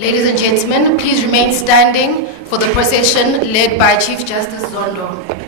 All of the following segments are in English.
Ladies and gentlemen, please remain standing for the procession led by Chief Justice Zondo.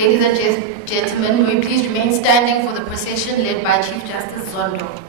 Ladies and gentlemen, will you please remain standing for the procession led by Chief Justice Zondo.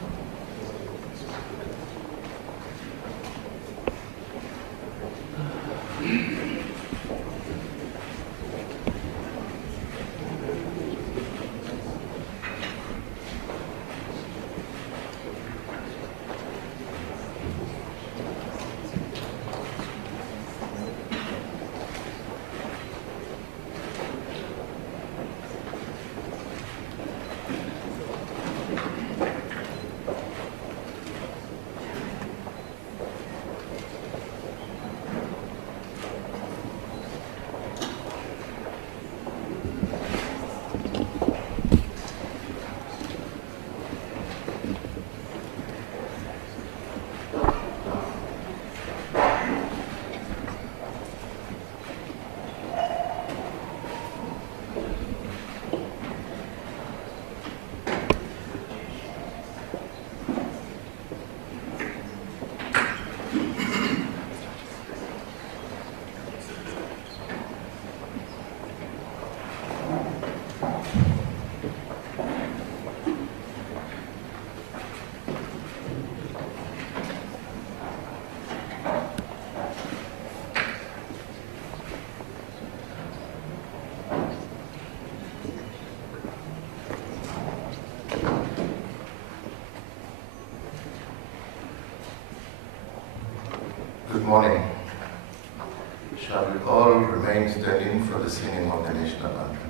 Good morning. Shall we all remain standing for the singing of the national anthem?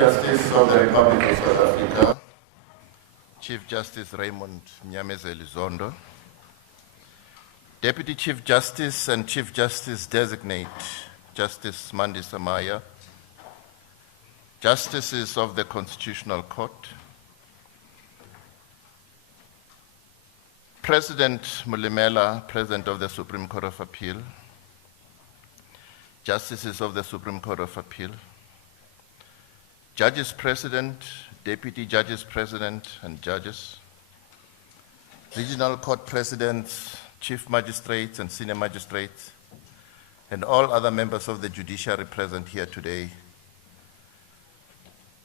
Justice of the Republic of South Africa, Chief Justice Raymond Mnyamezeli Zondo, Deputy Chief Justice and Chief Justice Designate Justice Mandisa Maya, Justices of the Constitutional Court, President Mulimela, President of the Supreme Court of Appeal, Justices of the Supreme Court of Appeal, Judges President, Deputy Judges President and Judges, Regional Court Presidents, Chief Magistrates and Senior Magistrates, and all other members of the judiciary present here today,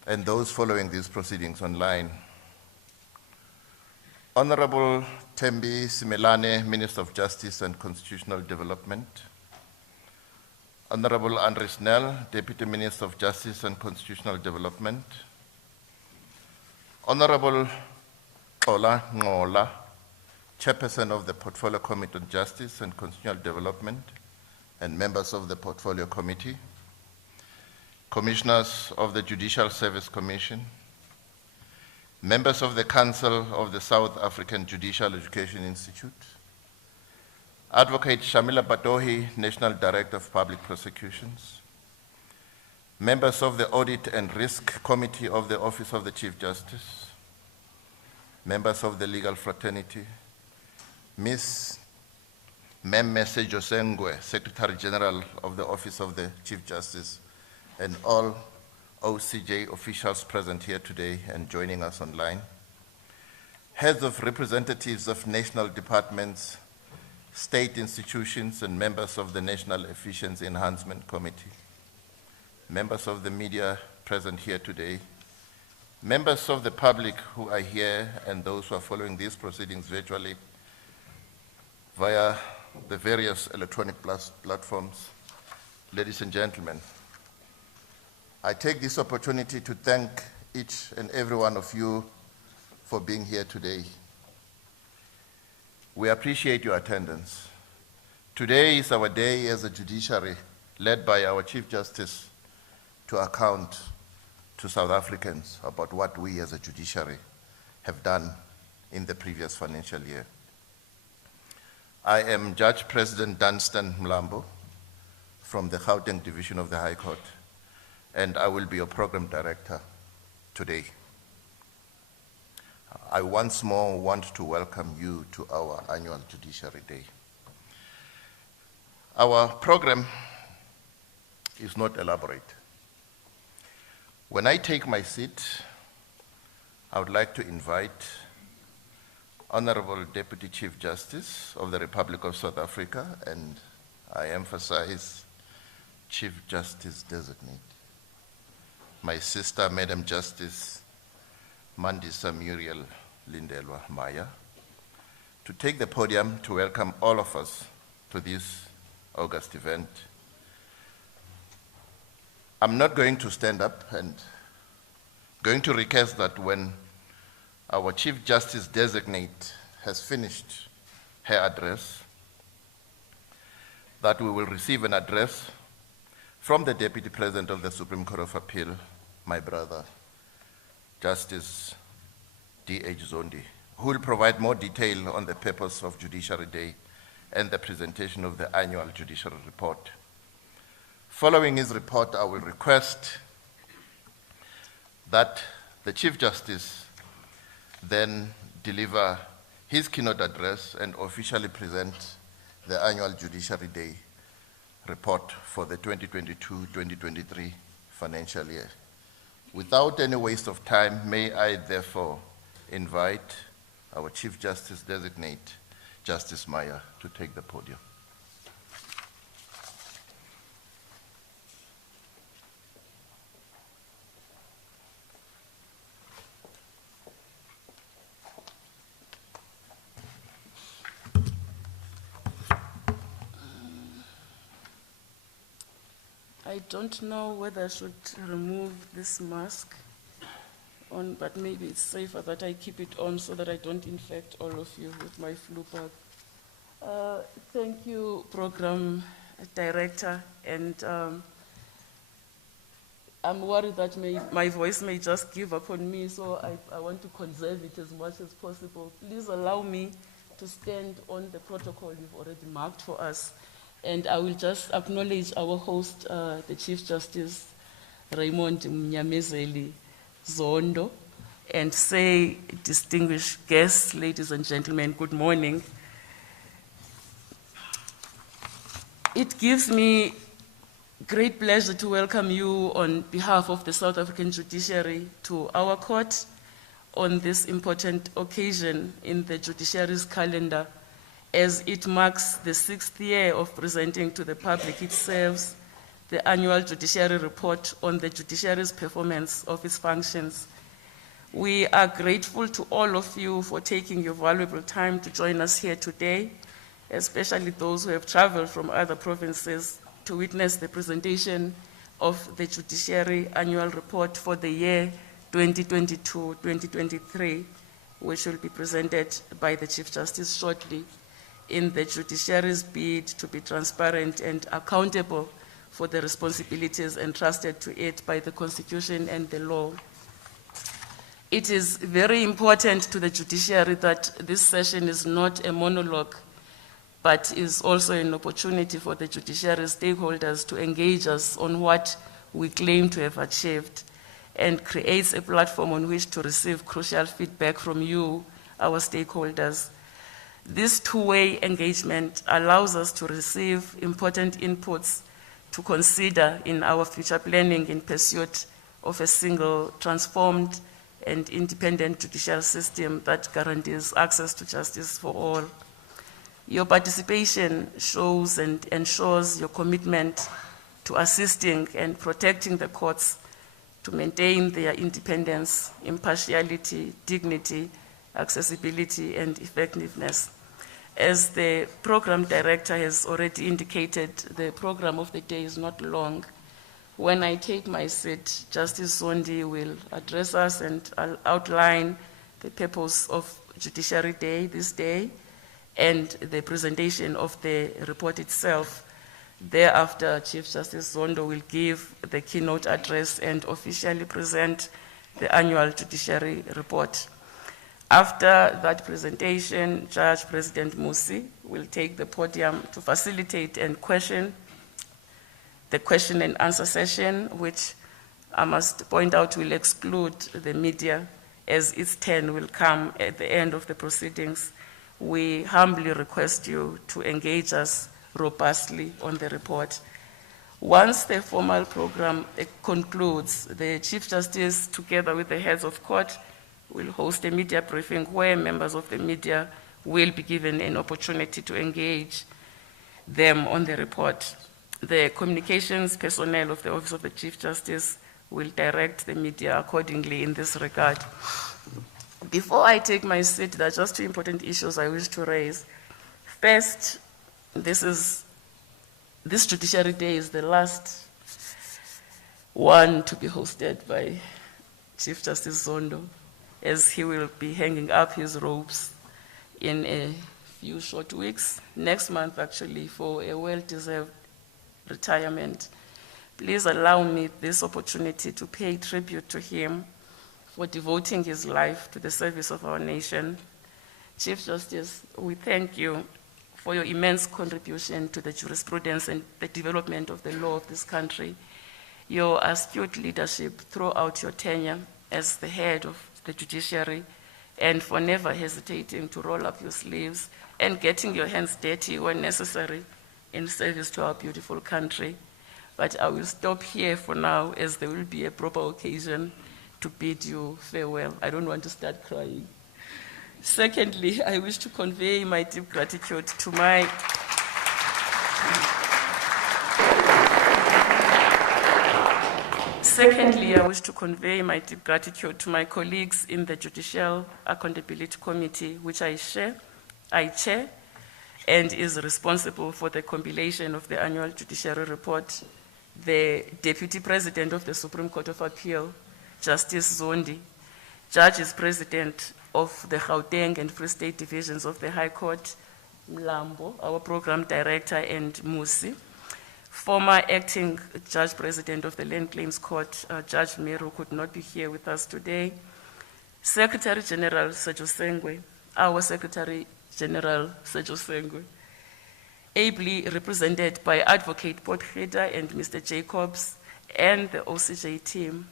and those following these proceedings online. Honorable Thembi Simelane, Minister of Justice and Constitutional Development, Honorable Andre Snell, Deputy Minister of Justice and Constitutional Development, Honorable Ola Ngola, Chairperson of the Portfolio Committee on Justice and Constitutional Development, and members of the Portfolio Committee, Commissioners of the Judicial Service Commission, members of the Council of the South African Judicial Education Institute, Advocate Shamila Batohi, National Director of Public Prosecutions, members of the Audit and Risk Committee of the Office of the Chief Justice, members of the Legal Fraternity, Ms. Memme Sejosengwe, Secretary General of the Office of the Chief Justice, and all OCJ officials present here today and joining us online, heads of representatives of national departments, state institutions, and members of the National Efficiency Enhancement Committee, members of the media present here today, members of the public who are here and those who are following these proceedings virtually via the various electronic platforms, ladies and gentlemen, I take this opportunity to thank each and every one of you for being here today. We appreciate your attendance. Today is our day as a judiciary led by our Chief Justice to account to South Africans about what we as a judiciary have done in the previous financial year. I am Judge President Dunstan Mlambo from the Gauteng Division of the High Court, and I will be your program director today. I once more want to welcome you to our annual Judiciary Day. Our program is not elaborate. When I take my seat, I would like to invite Honorable Deputy Chief Justice of the Republic of South Africa, and I emphasize Chief Justice Designate, my sister, Madam Justice Mandisa Muriel Lindelwa Maya, to take the podium to welcome all of us to this August event. I'm not going to stand up and going to request that when our Chief Justice Designate has finished her address, that we will receive an address from the Deputy President of the Supreme Court of Appeal, my brother, Justice D.H. Zondi, who will provide more detail on the purpose of Judiciary Day and the presentation of the Annual Judiciary Report. Following his report, I will request that the Chief Justice then deliver his keynote address and officially present the Annual Judiciary Day report for the 2022-2023 financial year. Without any waste of time, may I therefore invite our Chief Justice Designate, Justice Maya, to take the podium. I don't know whether I should remove this mask on, but maybe it's safer that I keep it on so that I don't infect all of you with my flu bug. Thank you, Program Director, and I'm worried that my voice may just give up on me, so I want to conserve it as much as possible. Please allow me to stand on the protocol you've already marked for us. And I will just acknowledge our host, the Chief Justice Raymond Mnyamezeli Zondo, and say, distinguished guests, ladies and gentlemen, good morning. It gives me great pleasure to welcome you on behalf of the South African judiciary to our court on this important occasion in the judiciary's calendar, as it marks the 6th year of presenting to the public itself the Annual Judiciary Report on the judiciary's performance of its functions. We are grateful to all of you for taking your valuable time to join us here today, especially those who have traveled from other provinces to witness the presentation of the Judiciary Annual Report for the year 2022-2023, which will be presented by the Chief Justice shortly, in the judiciary's bid to be transparent and accountable for the responsibilities entrusted to it by the Constitution and the law. It is very important to the judiciary that this session is not a monologue, but is also an opportunity for the judiciary stakeholders to engage us on what we claim to have achieved, and creates a platform on which to receive crucial feedback from you, our stakeholders. This two-way engagement allows us to receive important inputs to consider in our future planning in pursuit of a single, transformed, and independent judicial system that guarantees access to justice for all. Your participation shows and ensures your commitment to assisting and protecting the courts to maintain their independence, impartiality, dignity, accessibility, and effectiveness. As the program director has already indicated, the program of the day is not long. When I take my seat, Justice Zondi will address us and I'll outline the purpose of Judiciary Day this day and the presentation of the report itself. Thereafter, Chief Justice Zondo will give the keynote address and officially present the Annual Judiciary Report. After that presentation, Judge President Musi will take the podium to facilitate and the question and answer session, which I must point out will exclude the media, as its turn will come at the end of the proceedings. We humbly request you to engage us robustly on the report. Once the formal program concludes, the Chief Justice, together with the heads of court, will host a media briefing where members of the media will be given an opportunity to engage them on the report. The communications personnel of the Office of the Chief Justice will direct the media accordingly in this regard. Before I take my seat, there are just two important issues I wish to raise. First, this Judiciary Day is the last one to be hosted by Chief Justice Zondo, as he will be hanging up his robes in a few short weeks, next month actually, for a well-deserved retirement. Please allow me this opportunity to pay tribute to him for devoting his life to the service of our nation. Chief Justice, we thank you for your immense contribution to the jurisprudence and the development of the law of this country. Your astute leadership throughout your tenure as the head of the judiciary, and for never hesitating to roll up your sleeves and getting your hands dirty when necessary in service to our beautiful country. But I will stop here for now, as there will be a proper occasion to bid you farewell. I don't want to start crying. Secondly, I wish to convey my deep gratitude to my colleagues in the Judicial Accountability Committee, which I chair, and is responsible for the compilation of the Annual Judiciary Report, the Deputy President of the Supreme Court of Appeal, Justice Zondi, Judges President of the Gauteng and Free State Divisions of the High Court, Mlambo, our Program Director, and Musi, Former acting Judge President of the Land Claims Court, Judge Meru, could not be here with us today. Secretary General Sejo Sengwe, our Secretary General Sejo Sengwe, ably represented by Advocate Potgeda and Mr. Jacobs and the OCJ team,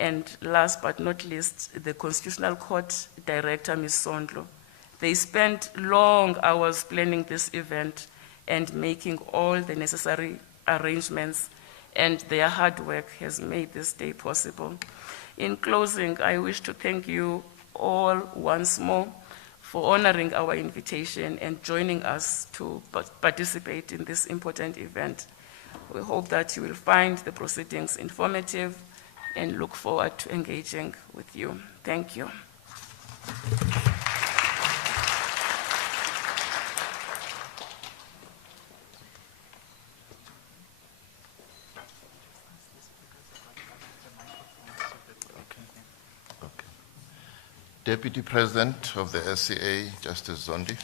and last but not least, the Constitutional Court Director, Ms. Zondo. They spent long hours planning this event and making all the necessary arrangements, and their hard work has made this day possible. In closing, I wish to thank you all once more for honoring our invitation and joining us to participate in this important event. We hope that you will find the proceedings informative and look forward to engaging with you. Thank you. Deputy President of the SCA, Justice Zondi.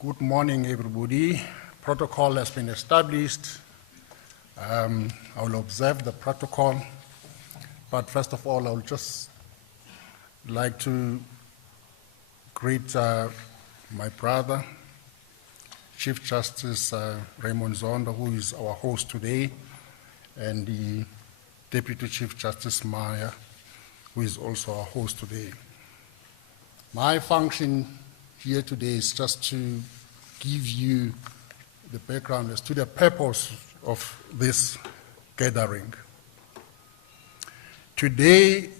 Good morning, everybody. Protocol has been established. I will observe the protocol. But first of all, I would just like to greet my brother, Chief Justice Raymond Zondo, who is our host today, and the Deputy Chief Justice Maya, who is also our host today. My function here today is just to give you the background as to the purpose of this gathering. Today,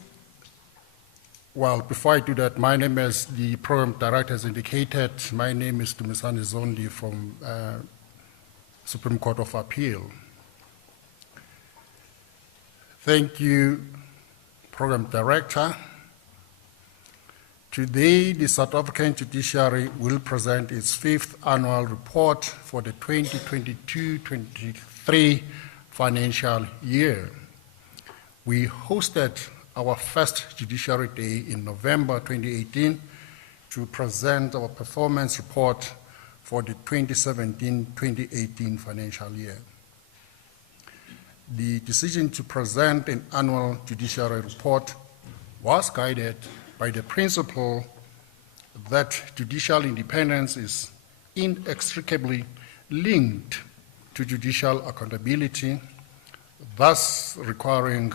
well, before I do that, my name, as the program director has indicated, my name is Dumisani Zondi from Supreme Court of Appeal. Thank you, program director. Today, the South African Judiciary will present its 5th annual report for the 2022-23 financial year. We hosted our first Judiciary Day in November 2018 to present our performance report for the 2017-2018 financial year. The decision to present an annual judiciary report was guided by the principle that judicial independence is inextricably linked to judicial accountability, thus requiring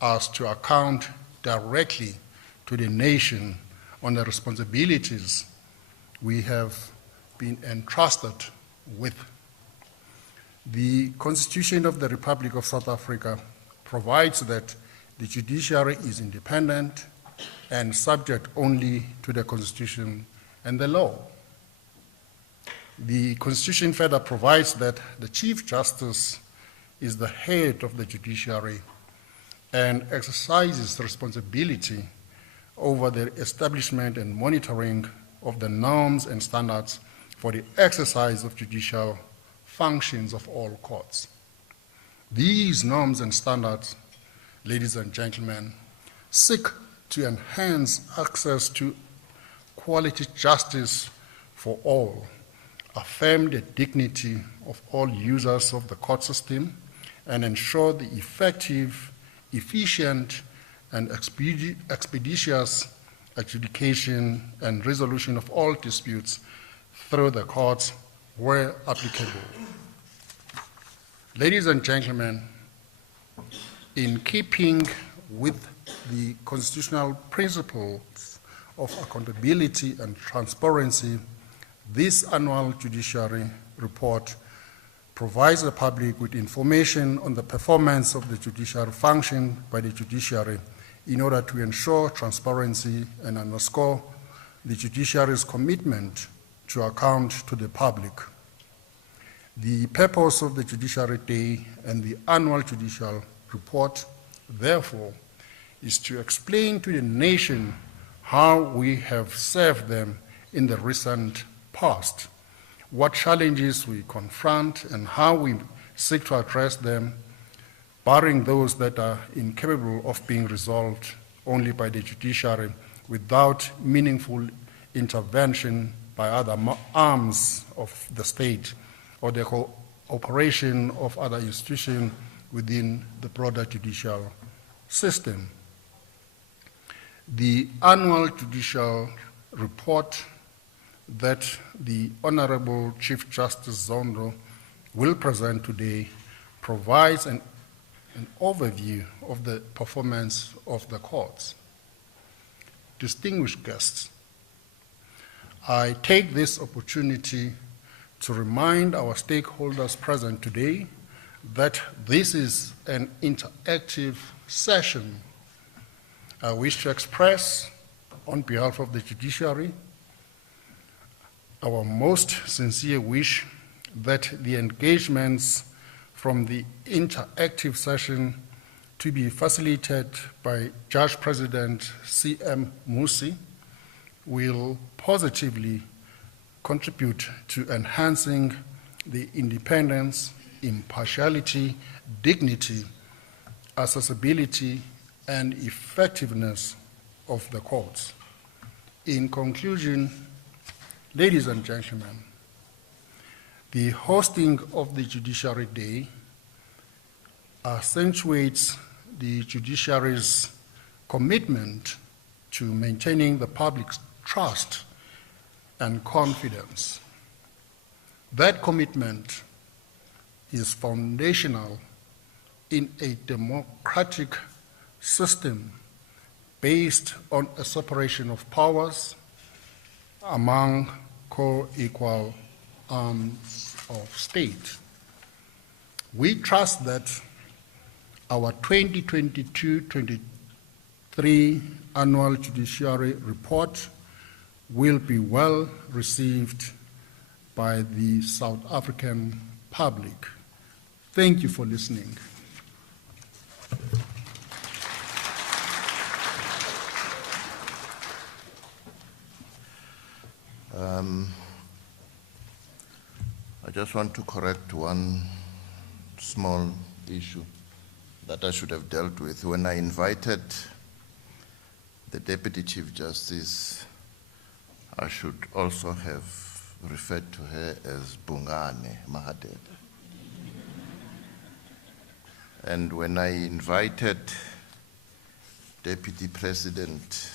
us to account directly to the nation on the responsibilities we have been entrusted with. The Constitution of the Republic of South Africa provides that the judiciary is independent and subject only to the Constitution and the law. The Constitution further provides that the Chief Justice is the head of the judiciary and exercises responsibility over the establishment and monitoring of the norms and standards for the exercise of judicial functions of all courts. These norms and standards, ladies and gentlemen, seek to enhance access to quality justice for all, affirm the dignity of all users of the court system, and ensure the effective, efficient, and expeditious adjudication and resolution of all disputes through the courts where applicable. Ladies and gentlemen, in keeping with the constitutional principles of accountability and transparency, this annual judiciary report provides the public with information on the performance of the judicial function by the judiciary in order to ensure transparency and underscore the judiciary's commitment to account to the public. The purpose of the Judiciary Day and the annual judicial report, therefore, is to explain to the nation how we have served them in the recent past what challenges we confront and how we seek to address them, barring those that are incapable of being resolved only by the judiciary without meaningful intervention by other arms of the state or the cooperation of other institutions within the broader judicial system. The annual judicial report that the Honorable Chief Justice Zondo will present today provides an overview of the performance of the courts. Distinguished guests, I take this opportunity to remind our stakeholders present today that this is an interactive session. I wish to express, on behalf of the judiciary, our most sincere wish that the engagements from the interactive session to be facilitated by Judge President C.M. Musi will positively contribute to enhancing the independence, impartiality, dignity, accessibility, and effectiveness of the courts. In conclusion, ladies and gentlemen, the hosting of the Judiciary Day accentuates the judiciary's commitment to maintaining the public's trust and confidence. That commitment is foundational in a democratic system based on a separation of powers among co-equal arms of state. We trust that our 2022-23 Annual Judiciary Report will be well received by the South African public. Thank you for listening. I just want to correct one small issue that I should have dealt with. When I invited the Deputy Chief Justice, I should also have referred to her as Bungane Mahadebe. And when I invited Deputy President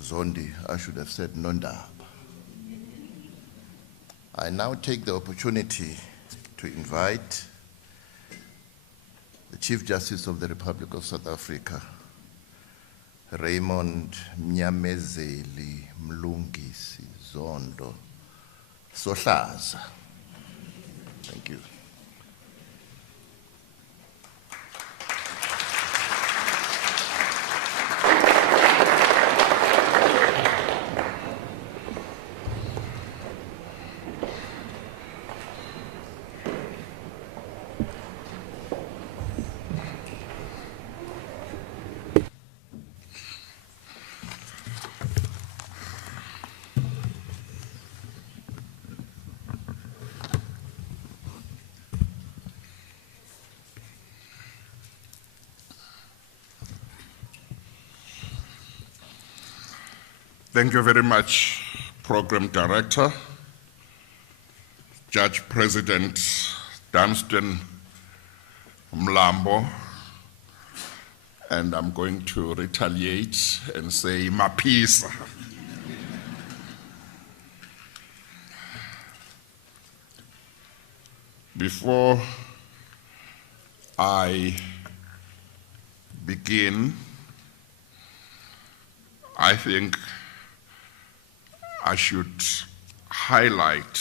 Zondi, I should have said Nondaba. I now take the opportunity to invite the Chief Justice of the Republic of South Africa, Raymond Mnyamezeli Mlungisi Zondo Sohlaza. Thank you. Thank you very much, Program Director, Judge President Dunstan Mlambo, and I'm going to retaliate and say Mapisa. Before I begin, I think I should highlight,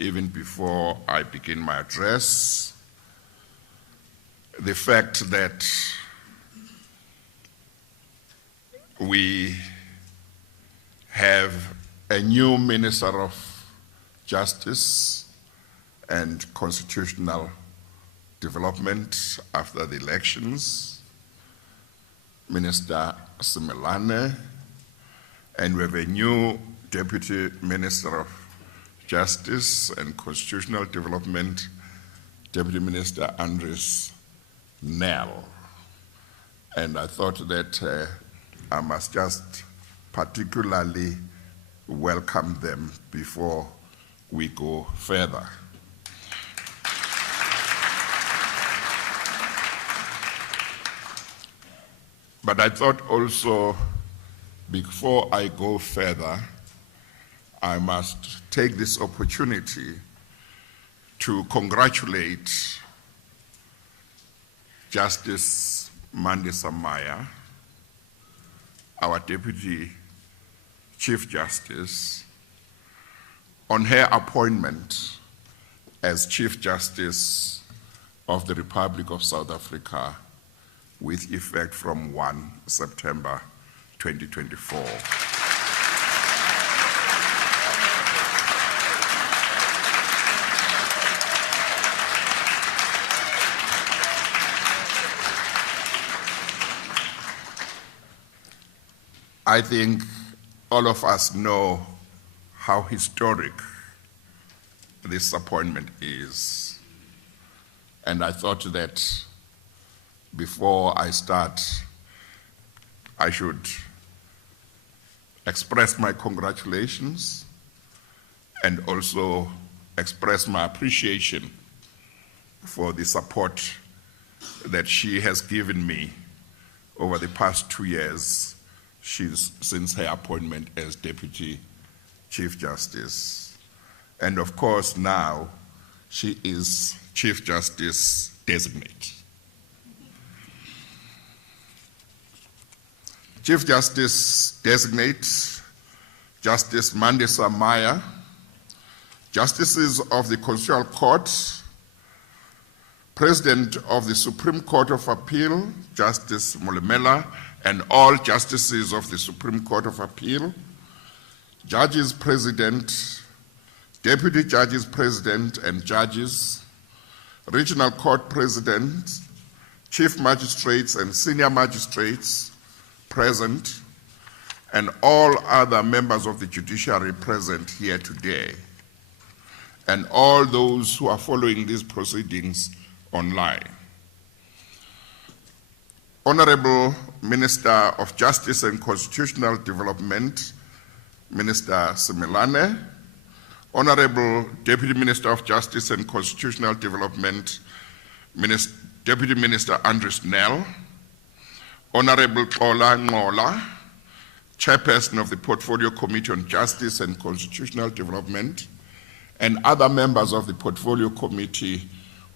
even before I begin my address, the fact that we have a new Minister of Justice and Constitutional Development after the elections, Minister Simelane, and we have a new Deputy Minister of Justice and Constitutional Development, Deputy Minister Andries Nel. And I thought that I must just particularly welcome them before we go further. But I thought also, before I go further, I must take this opportunity to congratulate Justice Mandisa Maya, our Deputy Chief Justice, on her appointment as Chief Justice of the Republic of South Africa with effect from 1 September 2024. I think all of us know how historic this appointment is. And I thought that before I start, I should express my congratulations and also express my appreciation for the support that she has given me over the past 2 years since her appointment as Deputy Chief Justice. And of course, now she is Chief Justice Designate. Chief Justice Designate, Justice Mandisa Maya, Justices of the Constitutional Court, President of the Supreme Court of Appeal, Justice Molemela, and all Justices of the Supreme Court of Appeal, Judges President, Deputy Judges President and Judges, Regional Court President, Chief Magistrates and Senior Magistrates present, and all other members of the judiciary present here today, and all those who are following these proceedings online. Honorable Minister of Justice and Constitutional Development, Minister Simelane, Honorable Deputy Minister of Justice and Constitutional Development, Deputy Minister Andries Nel, Honorable Xola Nqola, Chairperson of the Portfolio Committee on Justice and Constitutional Development, and other members of the Portfolio Committee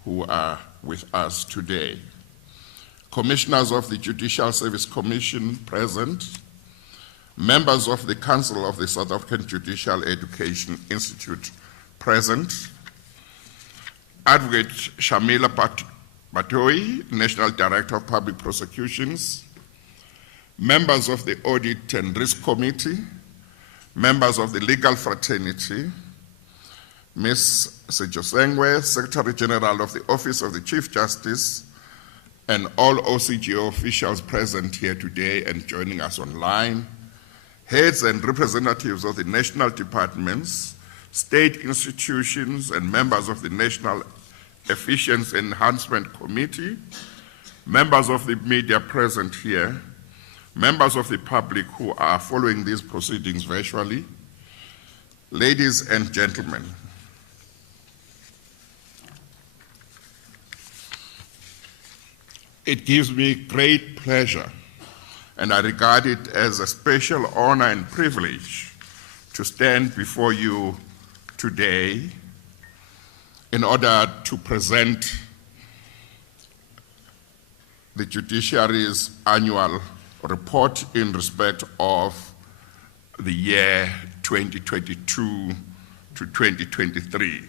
who are with us today. Commissioners of the Judicial Service Commission present, members of the Council of the South African Judicial Education Institute present, Advocate Shamila Batoi, National Director of Public Prosecutions, members of the Audit and Risk Committee, members of the Legal Fraternity, Ms. Sejosengwe, Secretary General of the Office of the Chief Justice, and all OCGO officials present here today and joining us online, heads and representatives of the national departments, state institutions, and members of the National Efficiency Enhancement Committee, members of the media present here, members of the public who are following these proceedings virtually, ladies and gentlemen, it gives me great pleasure, and I regard it as a special honor and privilege to stand before you today in order to present the judiciary's annual report in respect of the year 2022 to 2023.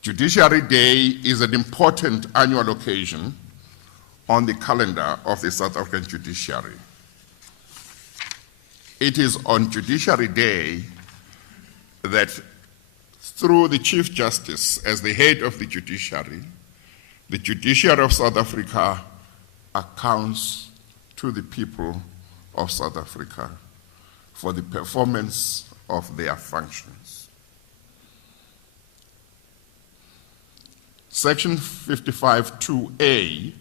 Judiciary Day is an important annual occasion on the calendar of the South African judiciary. It is on Judiciary Day that through the Chief Justice as the head of the judiciary of South Africa accounts to the people of South Africa for the performance of their functions. Section 55(2)(a)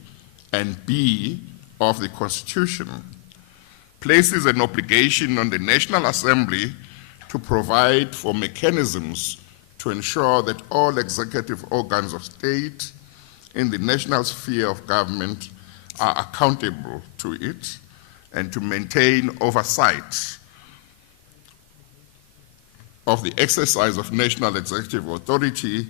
and (b) of the Constitution places an obligation on the National Assembly to provide for mechanisms to ensure that all executive organs of state in the national sphere of government are accountable to it and to maintain oversight of the exercise of national executive authority,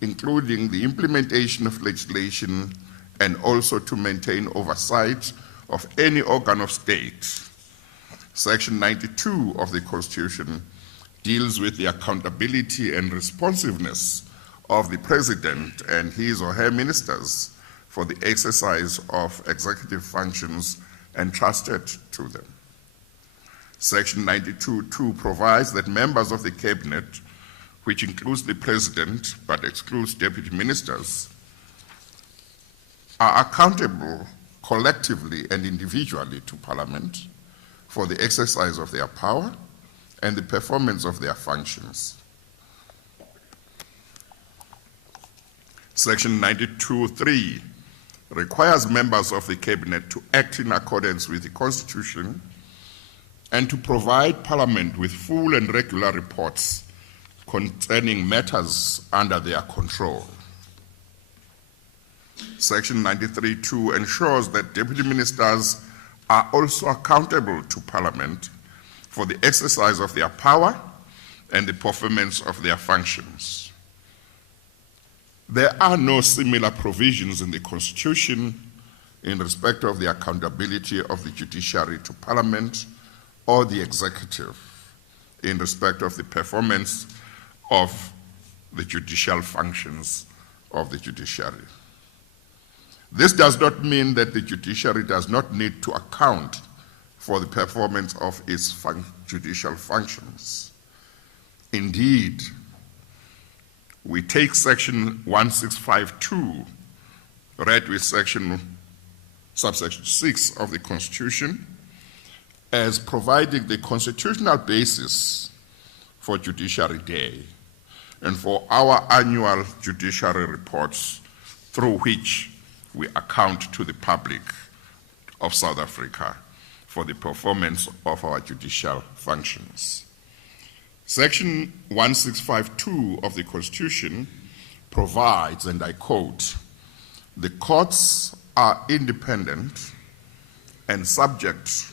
including the implementation of legislation, and also to maintain oversight of any organ of state. Section 92 of the Constitution deals with the accountability and responsiveness of the President and his or her ministers for the exercise of executive functions entrusted to them. Section 92(2) provides that members of the Cabinet, which includes the President but excludes deputy ministers, are accountable collectively and individually to Parliament for the exercise of their power and the performance of their functions. Section 92(3) requires members of the Cabinet to act in accordance with the Constitution and to provide Parliament with full and regular reports concerning matters under their control. Section 93(2) ensures that deputy ministers are also accountable to Parliament for the exercise of their power and the performance of their functions. There are no similar provisions in the Constitution in respect of the accountability of the judiciary to Parliament or the executive in respect of the performance of the judicial functions of the judiciary. This does not mean that the judiciary does not need to account for the performance of its judicial functions. Indeed, we take Section 1652, read with subsection 6 of the Constitution, as providing the constitutional basis for Judiciary Day and for our annual judiciary reports through which we account to the public of South Africa for the performance of our judicial functions. Section 1652 of the Constitution provides, and I quote, "The courts are independent and subject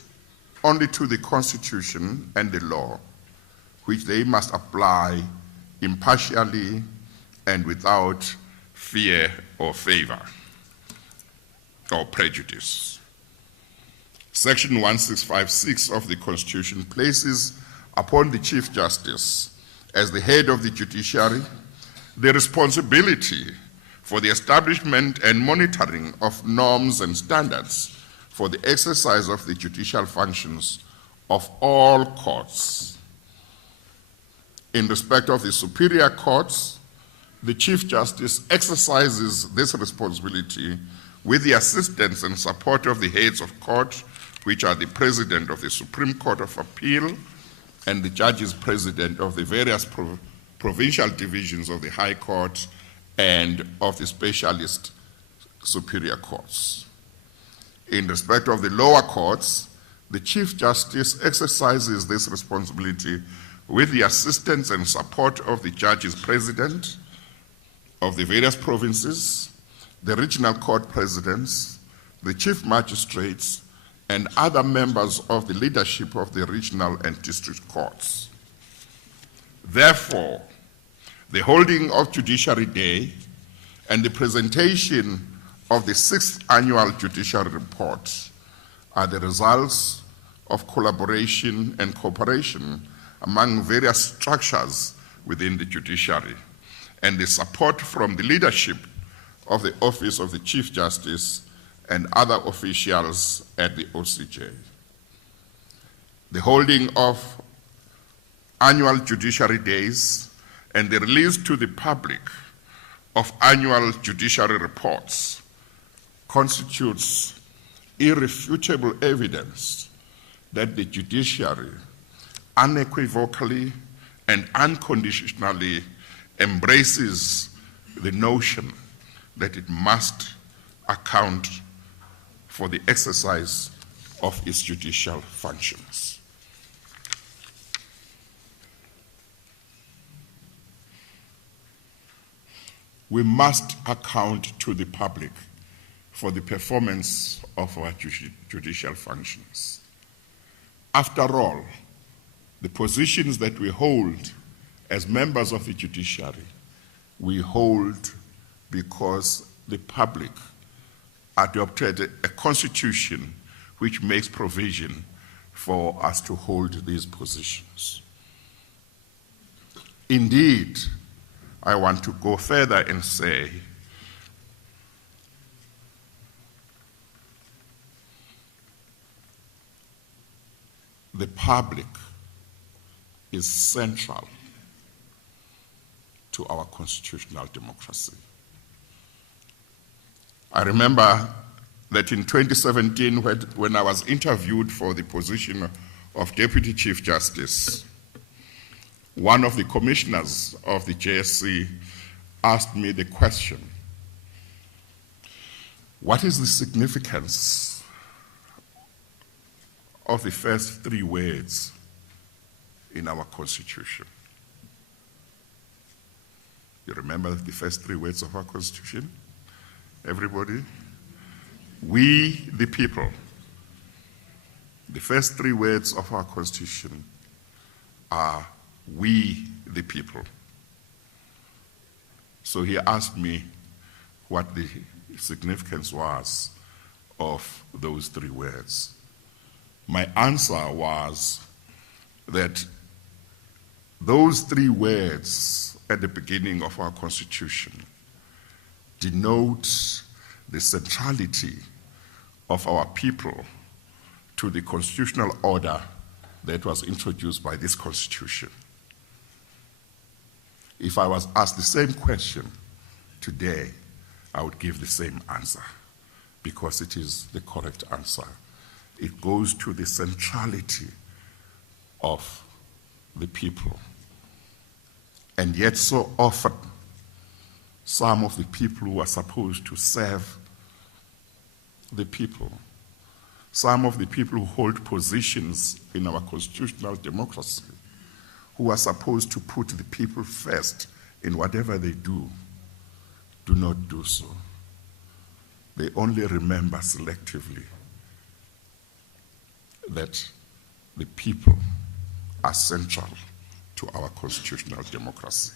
only to the Constitution and the law, which they must apply impartially and without fear or favor or prejudice." Section 1656 of the Constitution places upon the Chief Justice, as the head of the judiciary, the responsibility for the establishment and monitoring of norms and standards for the exercise of the judicial functions of all courts. In respect of the superior courts, the Chief Justice exercises this responsibility with the assistance and support of the heads of court, which are the President of the Supreme Court of Appeal and the Judges President of the various provincial divisions of the High Court and of the specialist superior courts. In respect of the lower courts, the Chief Justice exercises this responsibility with the assistance and support of the Judges President of the various provinces, the regional court presidents, the chief magistrates, and other members of the leadership of the regional and district courts. Therefore, the holding of Judiciary Day and the presentation of the 6th Annual Judiciary Report are the results of collaboration and cooperation among various structures within the judiciary and the support from the leadership of the Office of the Chief Justice and other officials at the OCJ. The holding of annual judiciary days and the release to the public of annual judiciary reports constitutes irrefutable evidence that the judiciary unequivocally and unconditionally embraces the notion that it must account for the exercise of its judicial functions. We must account to the public for the performance of our judicial functions. After all, the positions that we hold as members of the judiciary, we hold because the public adopted a constitution which makes provision for us to hold these positions. Indeed, I want to go further and say the public is central to our constitutional democracy. I remember that in 2017, when I was interviewed for the position of Deputy Chief Justice, one of the commissioners of the JSC asked me the question, what is the significance of the first three words in our Constitution? You remember the first three words of our Constitution? Everybody? We, the people. The first three words of our Constitution are we, the people. So he asked me what the significance was of those three words. My answer was that those three words at the beginning of our Constitution denote the centrality of our people to the constitutional order that was introduced by this Constitution. If I was asked the same question today, I would give the same answer because it is the correct answer. It goes to the centrality of the people. And yet so often, some of the people who are supposed to serve the people, some of the people who hold positions in our constitutional democracy, who are supposed to put the people first in whatever they do not do so. They only remember selectively that the people are central to our constitutional democracy.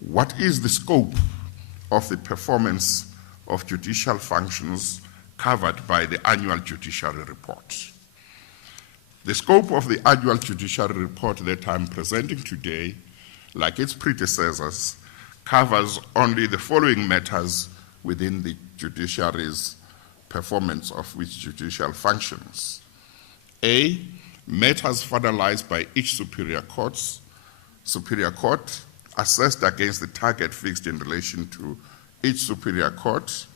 What is the scope of the performance of judicial functions covered by the Annual Judiciary Report? The scope of the Annual Judiciary Report that I'm presenting today, like its predecessors, covers only the following matters within the judiciary's performance of its judicial functions. A, matters finalized by each superior court, assessed against the target fixed in relation to each superior court.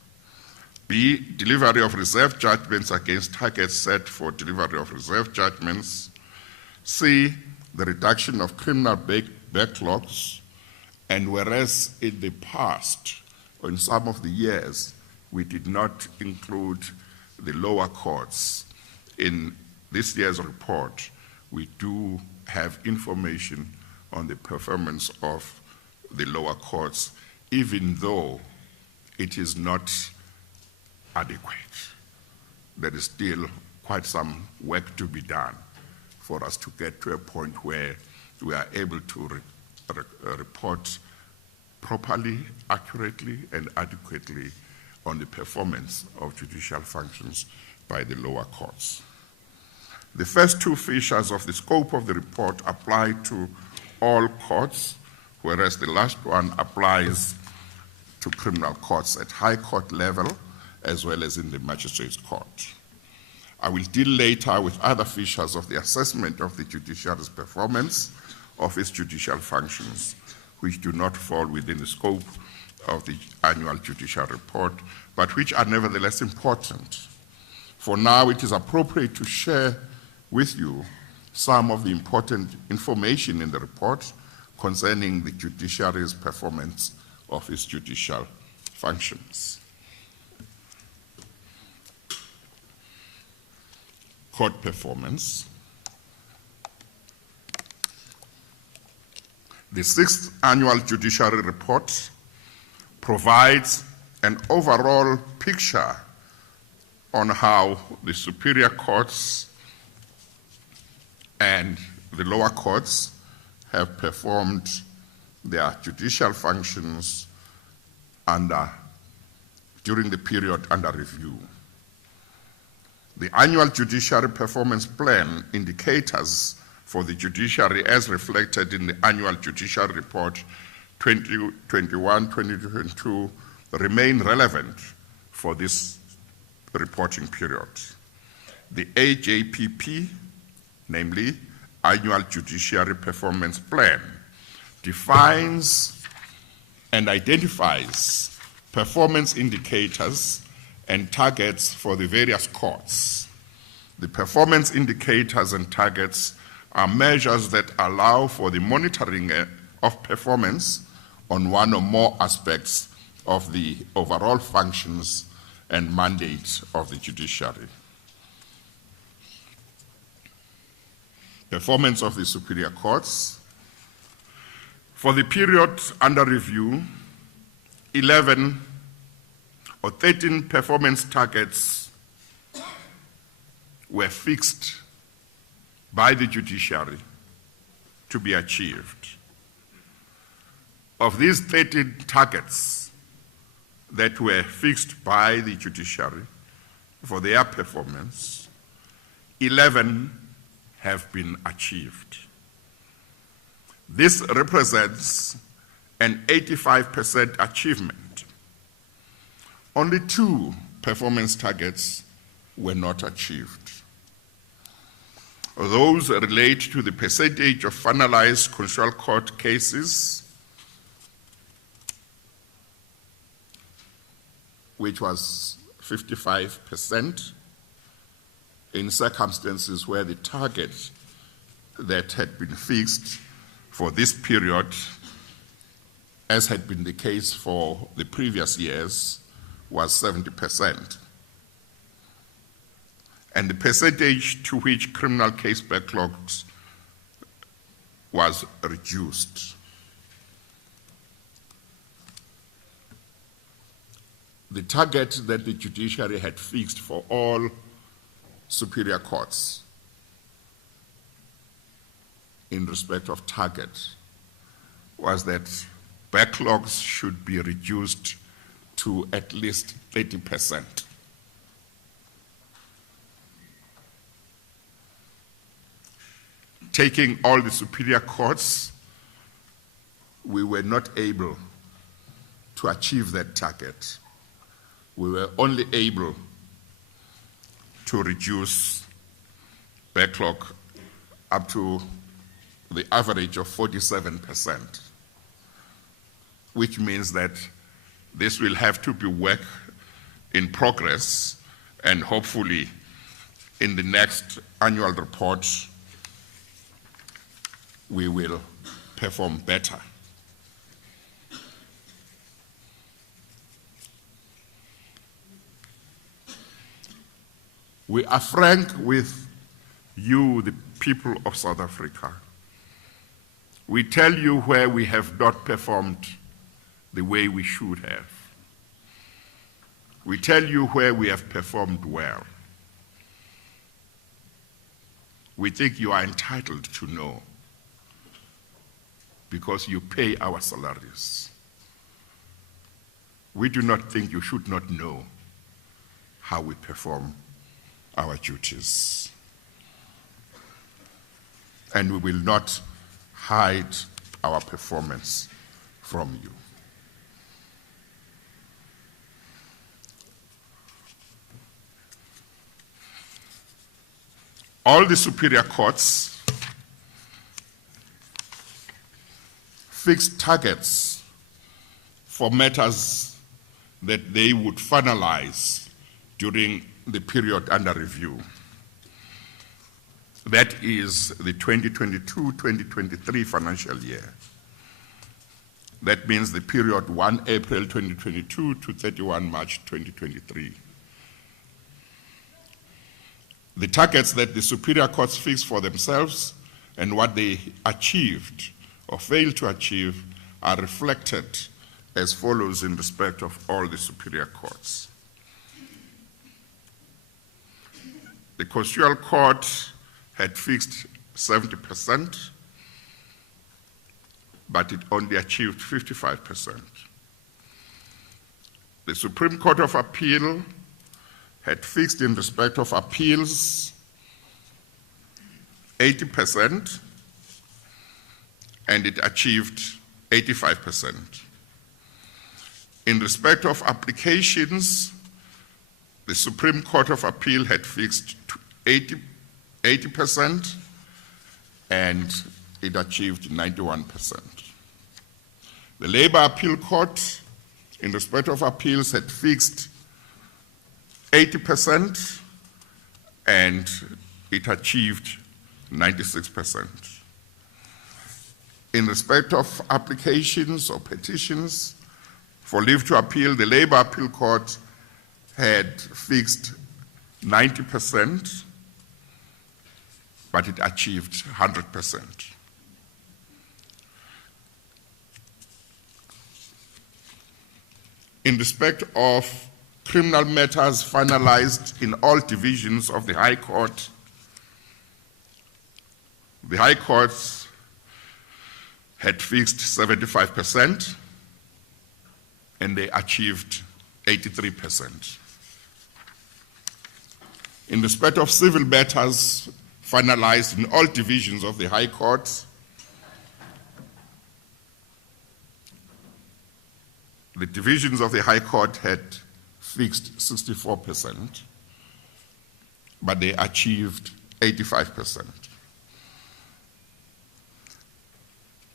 B, delivery of reserve judgments against targets set for delivery of reserve judgments. C, the reduction of criminal backlogs. And whereas in the past, or in some of the years, we did not include the lower courts in this year's report, we do have information on the performance of the lower courts, even though it is not adequate. There is still quite some work to be done for us to get to a point where we are able to report properly, accurately, and adequately on the performance of judicial functions by the lower courts. The first two features of the scope of the report apply to all courts, whereas the last one applies to criminal courts at high court level as well as in the magistrate's court. I will deal later with other features of the assessment of the judiciary's performance of its judicial functions, which do not fall within the scope of the Annual Judicial Report, but which are nevertheless important For now, it is appropriate to share with you some of the important information in the report concerning the judiciary's performance of its judicial functions. Court performance. The 6th Annual Judiciary Report provides an overall picture on how the superior courts and the lower courts have performed their judicial functions during the period under review. The Annual Judiciary Performance Plan indicators for the judiciary as reflected in the Annual Judiciary Report 2021-2022 remain relevant for this reporting period. The AJPP, namely Annual Judiciary Performance Plan, defines and identifies performance indicators and targets for the various courts. The performance indicators and targets are measures that allow for the monitoring of performance on one or more aspects of the overall functions and mandate of the judiciary. Performance of the superior courts. For the period under review, 11 or 13 performance targets were fixed by the judiciary to be achieved. Of these 13 targets that were fixed by the judiciary for their performance, 11 have been achieved. This represents an 85% achievement. Only 2 performance targets were not achieved. Those relate to the percentage of finalized constitutional court cases, which was 55%, in circumstances where the target that had been fixed for this period, as had been the case for the previous years, was 70%. And the percentage to which criminal case backlogs was reduced. The target that the judiciary had fixed for all superior courts in respect of target was that backlogs should be reduced to at least 30%. Taking all the superior courts, we were not able to achieve that target. We were only able to reduce backlog up to the average of 47%, which means that this will have to be work in progress, and hopefully in the next annual report, we will perform better. We are frank with you, the people of South Africa. We tell you where we have not performed the way we should have. We tell you where we have performed well. We think you are entitled to know because you pay our salaries. We do not think you should not know how we perform our duties. And we will not hide our performance from you. All the superior courts fixed targets for matters that they would finalize during the period under review. That is the 2022-2023 financial year. That means the period 1 April 2022 to 31 March 2023. The targets that the superior courts fixed for themselves and what they achieved or failed to achieve are reflected as follows in respect of all the superior courts. The Constitutional Court had fixed 70%, but it only achieved 55%. The Supreme Court of Appeal had fixed in respect of appeals 80%, and it achieved 85%. In respect of applications, the Supreme Court of Appeal had fixed 80%, and it achieved 91%. The Labor Appeal Court, in respect of appeals, had fixed 80%, and it achieved 96%. In respect of applications or petitions for leave to appeal, the Labor Appeal Court had fixed 90%, but it achieved 100%. In respect of criminal matters finalized in all divisions of the High Court, the High Courts had fixed 75%, and they achieved 83%. In respect of civil matters finalized in all divisions of the High Court, the divisions of the High Court had fixed 64%, but they achieved 85%.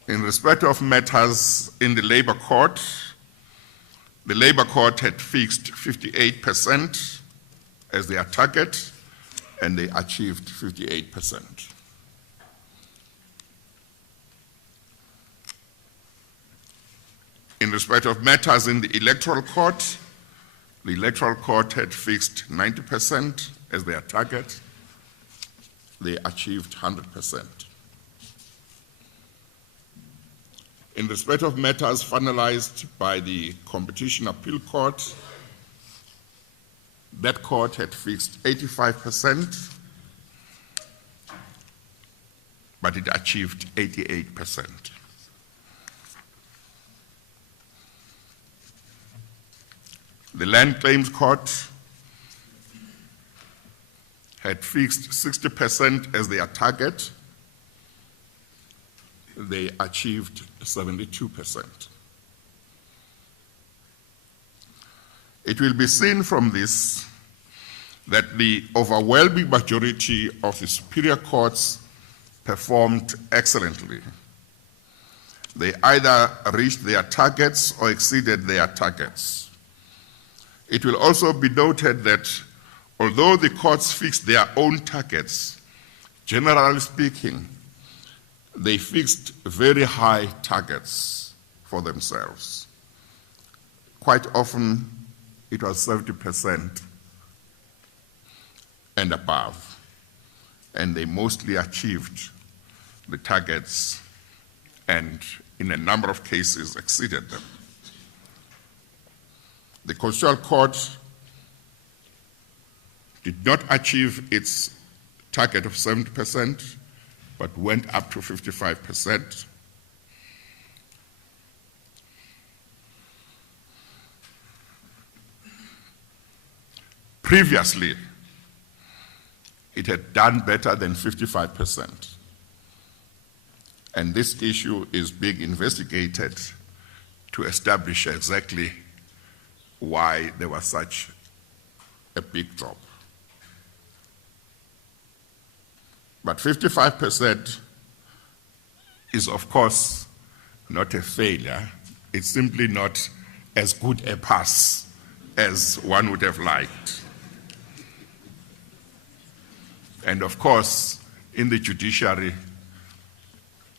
In respect of matters in the Labor Court had fixed 58% as their target, and they achieved 58%. In respect of matters in the Electoral Court had fixed 90% as their target. They achieved 100%. In respect of matters finalized by the Competition Appeal Court, that court had fixed 85%, but it achieved 88%. The Land Claims Court had fixed 60% as their target. They achieved 72%. It will be seen from this that the overwhelming majority of the superior courts performed excellently. They either reached their targets or exceeded their targets. It will also be noted that although the courts fixed their own targets, generally speaking, they fixed very high targets for themselves. Quite often, it was 70% and above, and they mostly achieved the targets and, in a number of cases, exceeded them. The Constitutional Court did not achieve its target of 70%, but went up to 55%. Previously, it had done better than 55%. And this issue is being investigated to establish exactly why there was such a big drop. But 55% is, of course, not a failure. It's simply not as good a pass as one would have liked. And of course, in the judiciary,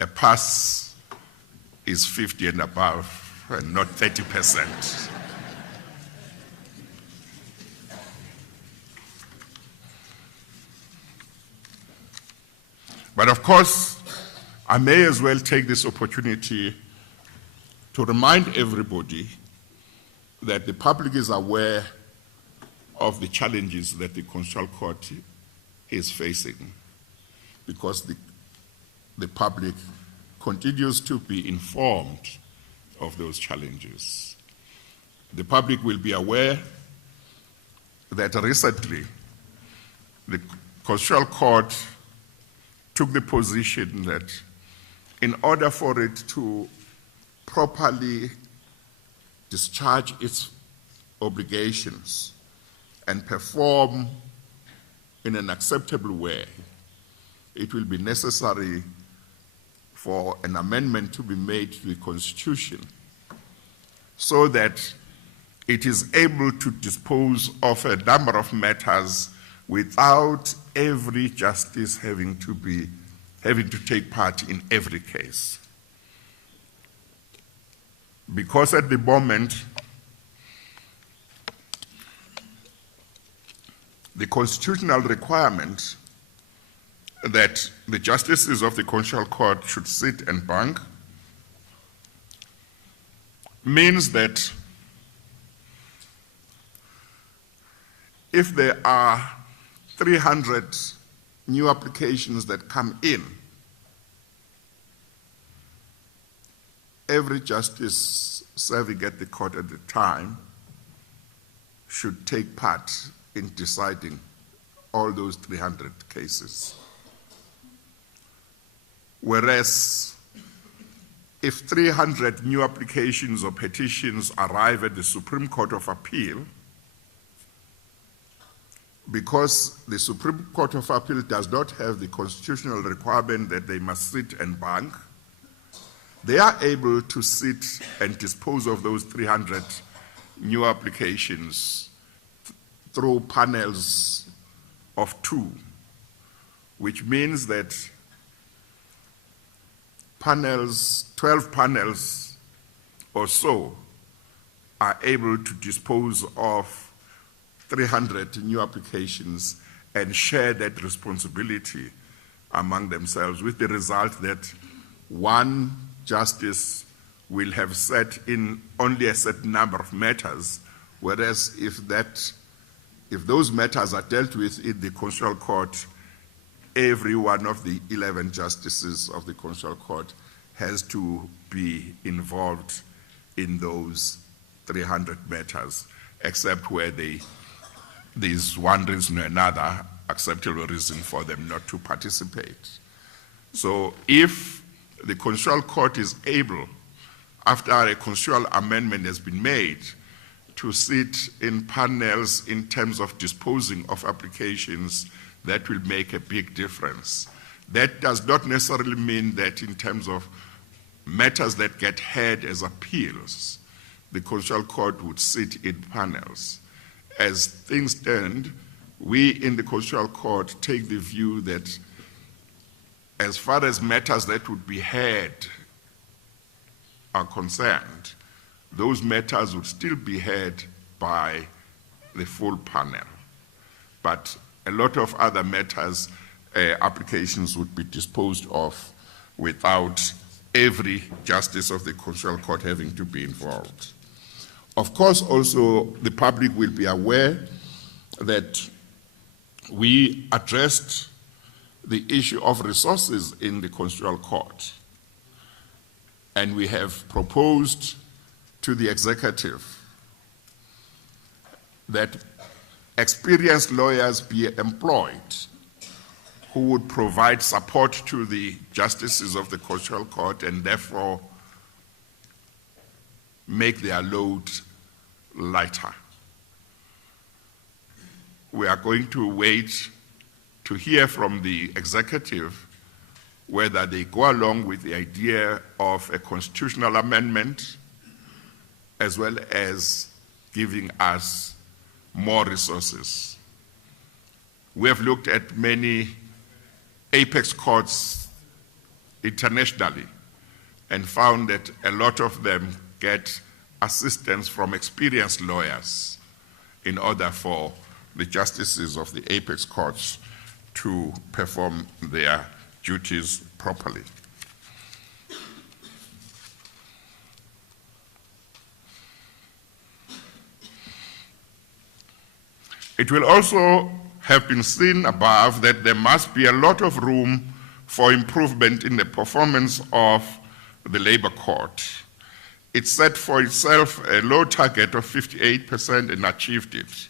a pass is 50 and above, and not 30%. But of course, I may as well take this opportunity to remind everybody that the public is aware of the challenges that the Constitutional Court is facing, because the public continues to be informed of those challenges. The public will be aware that recently the Constitutional Court took the position that in order for it to properly discharge its obligations and perform in an acceptable way, it will be necessary for an amendment to be made to the Constitution so that it is able to dispose of a number of matters without every justice having to take part in every case. Because at the moment, the constitutional requirement that the justices of the Constitutional Court should sit and bank means that if there are 300 new applications that come in, every justice serving at the court at the time should take part in deciding all those 300 cases. Whereas if 300 new applications or petitions arrive at the Supreme Court of Appeal, because the Supreme Court of Appeal does not have the constitutional requirement that they must sit and bank, they are able to sit and dispose of those 300 new applications through panels of 2, which means that 12 panels or so are able to dispose of 300 new applications and share that responsibility among themselves, with the result that one justice will have sat in only a certain number of matters, whereas if those matters are dealt with in the Constitutional Court, every one of the 11 justices of the Constitutional Court has to be involved in those 300 matters, except where there's one reason or another, acceptable reason for them not to participate. So if the Constitutional Court is able, after a constitutional amendment has been made, to sit in panels in terms of disposing of applications, that will make a big difference. That does not necessarily mean that in terms of matters that get heard as appeals, the Constitutional Court would sit in panels. As things stand, we in the Constitutional Court take the view that as far as matters that would be heard are concerned, those matters would still be heard by the full panel. But a lot of other matters, applications would be disposed of without every justice of the Constitutional Court having to be involved. Of course, also, the public will be aware that we addressed the issue of resources in the Constitutional Court, and we have proposed to the executive that experienced lawyers be employed who would provide support to the justices of the Constitutional Court and therefore make their load lighter. We are going to wait to hear from the executive whether they go along with the idea of a constitutional amendment as well as giving us more resources. We have looked at many apex courts internationally and found that a lot of them get assistance from experienced lawyers in order for the justices of the apex courts to perform their duties properly. It will also have been seen above that there must be a lot of room for improvement in the performance of the labor court. It set for itself a low target of 58% and achieved it.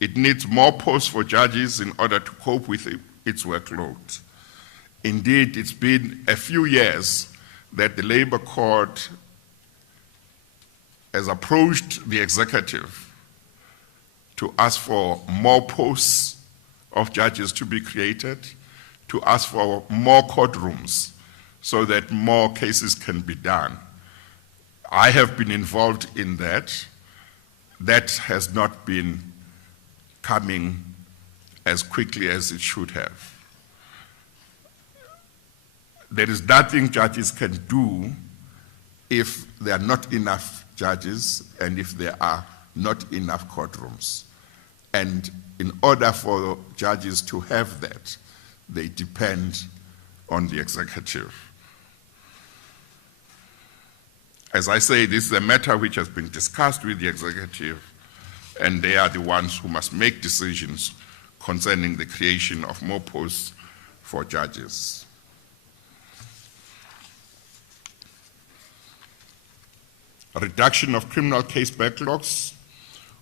It needs more posts for judges in order to cope with its workload. Indeed, it's been a few years that the labor court has approached the executive to ask for more posts of judges to be created, to ask for more courtrooms so that more cases can be done. I have been involved in that. That has not been coming as quickly as it should have. There is nothing judges can do if there are not enough judges and if there are not enough courtrooms. And in order for judges to have that, they depend on the executive. As I say, this is a matter which has been discussed with the executive, and they are the ones who must make decisions concerning the creation of more posts for judges. A reduction of criminal case backlogs.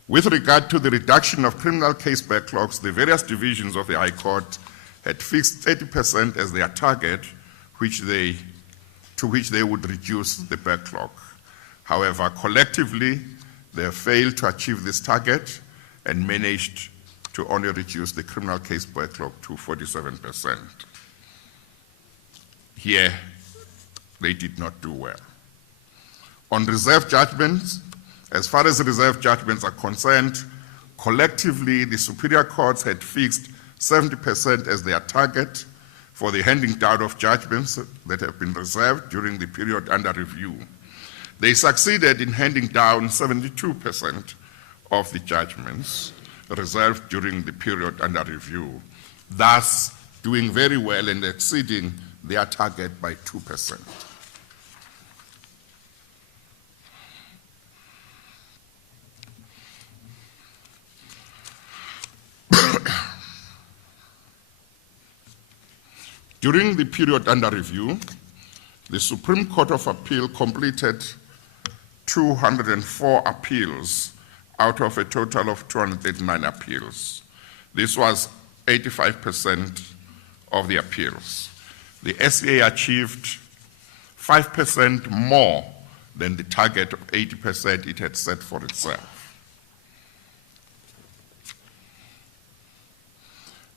With regard to the reduction of criminal case backlogs, the various divisions of the High Court had fixed 30% as their target, to which they would reduce the backlog. However, collectively, they have failed to achieve this target and managed to only reduce the criminal case backlog to 47%. Here, they did not do well. On reserve judgments, as far as reserve judgments are concerned, collectively, the superior courts had fixed 70% as their target for the handing down of judgments that have been reserved during the period under review. They succeeded in handing down 72% of the judgments reserved during the period under review, thus doing very well and exceeding their target by 2%. During the period under review, the Supreme Court of Appeal completed 204 appeals out of a total of 239 appeals. This was 85% of the appeals. The SCA achieved 5% more than the target of 80% it had set for itself.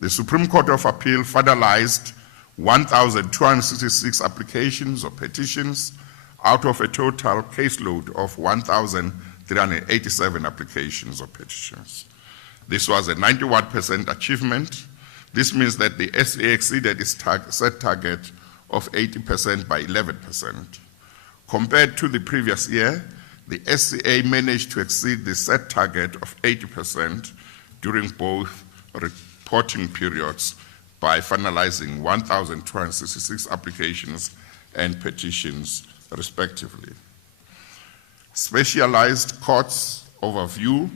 The Supreme Court of Appeal finalized 1,266 applications or petitions out of a total caseload of 1,387 applications or petitions. This was a 91% achievement. This means that the SCA exceeded its set target of 80% by 11%. Compared to the previous year, the SCA managed to exceed the set target of 80% during both reporting periods by finalizing 1,266 applications and petitions, respectively. Specialized courts overview.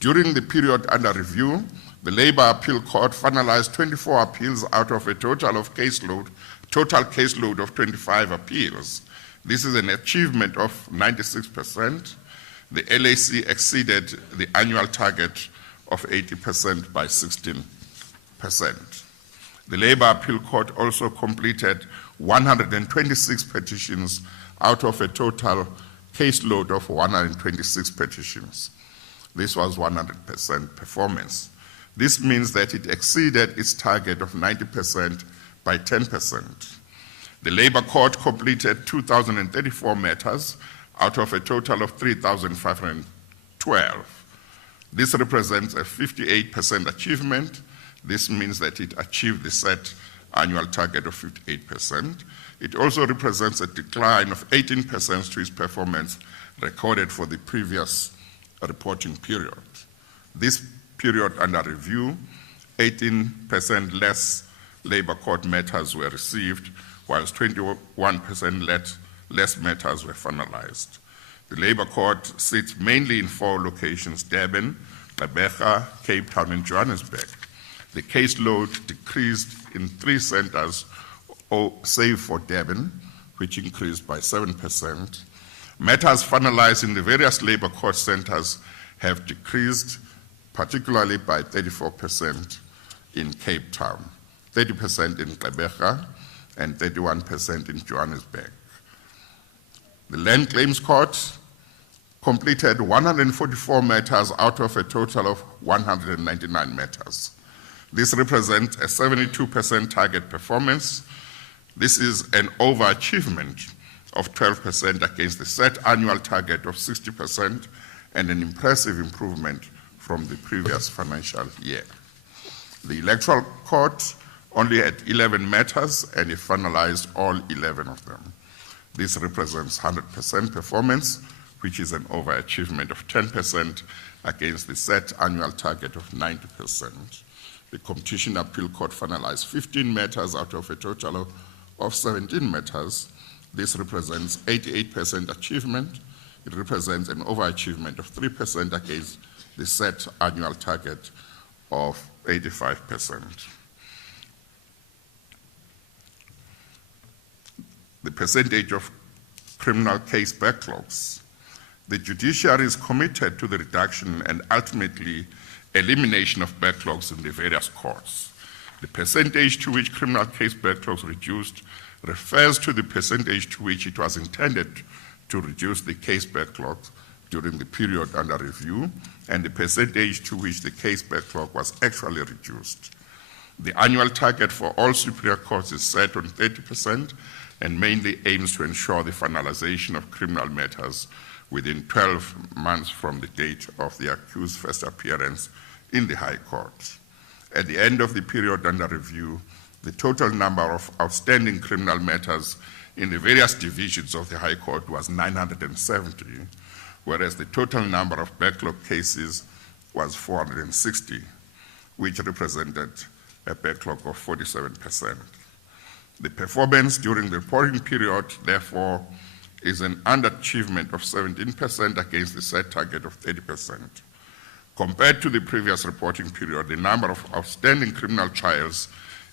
During the period under review, the Labor Appeal Court finalized 24 appeals out of a total caseload of 25 appeals. This is an achievement of 96%. The LAC exceeded the annual target of 80% by 16%. The Labor Appeal Court also completed 126 petitions out of a total caseload of 126 petitions. This was 100% performance. This means that it exceeded its target of 90% by 10%. The Labor Court completed 2,034 matters out of a total of 3,512. This represents a 58% achievement. This means that it achieved the set annual target of 58%. It also represents a decline of 18% to its performance recorded for the previous reporting period. This period under review, 18% less labor court matters were received, whilst 21% less matters were finalized. The labor court sits mainly in 4 locations: Durban, Gqeberha, Cape Town, and Johannesburg. The caseload decreased in 3 centers, save for Durban, which increased by 7%. Matters finalized in the various labor court centers have decreased, particularly by 34% in Cape Town, 30% in Gqeberha, and 31% in Johannesburg. The Land Claims Court completed 144 matters out of a total of 199 matters. This represents a 72% target performance. This is an overachievement of 12% against the set annual target of 60% and an impressive improvement from the previous financial year. The Electoral Court only had 11 matters and it finalized all 11 of them. This represents 100% performance, which is an overachievement of 10% against the set annual target of 90%. The Competition Appeal Court finalized 15 matters out of a total of 17 matters. This represents 88% achievement. It represents an overachievement of 3% against the set annual target of 85%. The percentage of criminal case backlogs. The judiciary is committed to the reduction and ultimately elimination of backlogs in the various courts. The percentage to which criminal case backlogs reduced refers to the percentage to which it was intended to reduce the case backlogs during the period under review, and the percentage to which the case backlog was actually reduced. The annual target for all superior courts is set on 30% and mainly aims to ensure the finalization of criminal matters within 12 months from the date of the accused's first appearance in the High Court. At the end of the period under review, the total number of outstanding criminal matters in the various divisions of the High Court was 970, whereas the total number of backlog cases was 460, which represented a backlog of 47%. The performance during the reporting period, therefore, is an underachievement of 17% against the set target of 30%. Compared to the previous reporting period, the number of outstanding criminal trials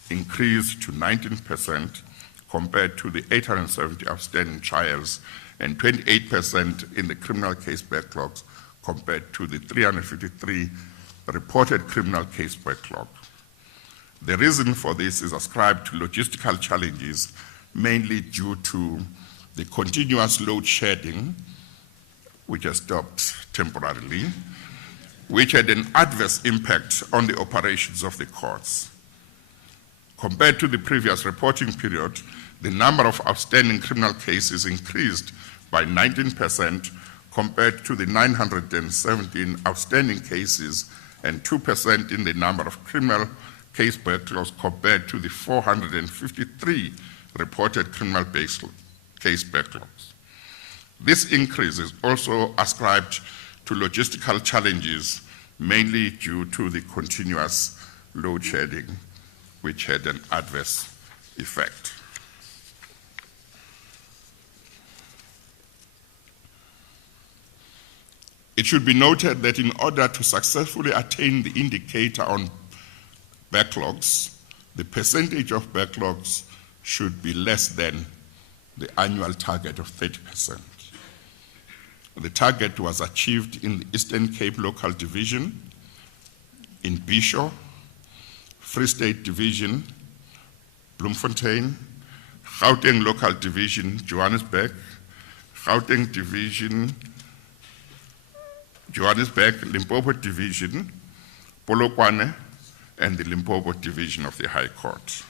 increased to 19% compared to the 870 outstanding trials and 28% in the criminal case backlogs compared to the 353 reported criminal case backlog. The reason for this is ascribed to logistical challenges, mainly due to the continuous load shedding, which has stopped temporarily, which had an adverse impact on the operations of the courts. Compared to the previous reporting period, the number of outstanding criminal cases increased by 19% compared to the 917 outstanding cases and 2% in the number of criminal case backlogs compared to the 453 reported criminal case backlogs. This increase is also ascribed to logistical challenges, mainly due to the continuous load shedding, which had an adverse effect. It should be noted that in order to successfully attain the indicator on backlogs, the percentage of backlogs should be less than the annual target of 30%. The target was achieved in the Eastern Cape Local Division, in Bisho, Free State Division, Bloemfontein, Gauteng Local Division, Johannesburg, Gauteng Division, Johannesburg, Limpopo Division, Polokwane, and the Limpopo Division of the High Court.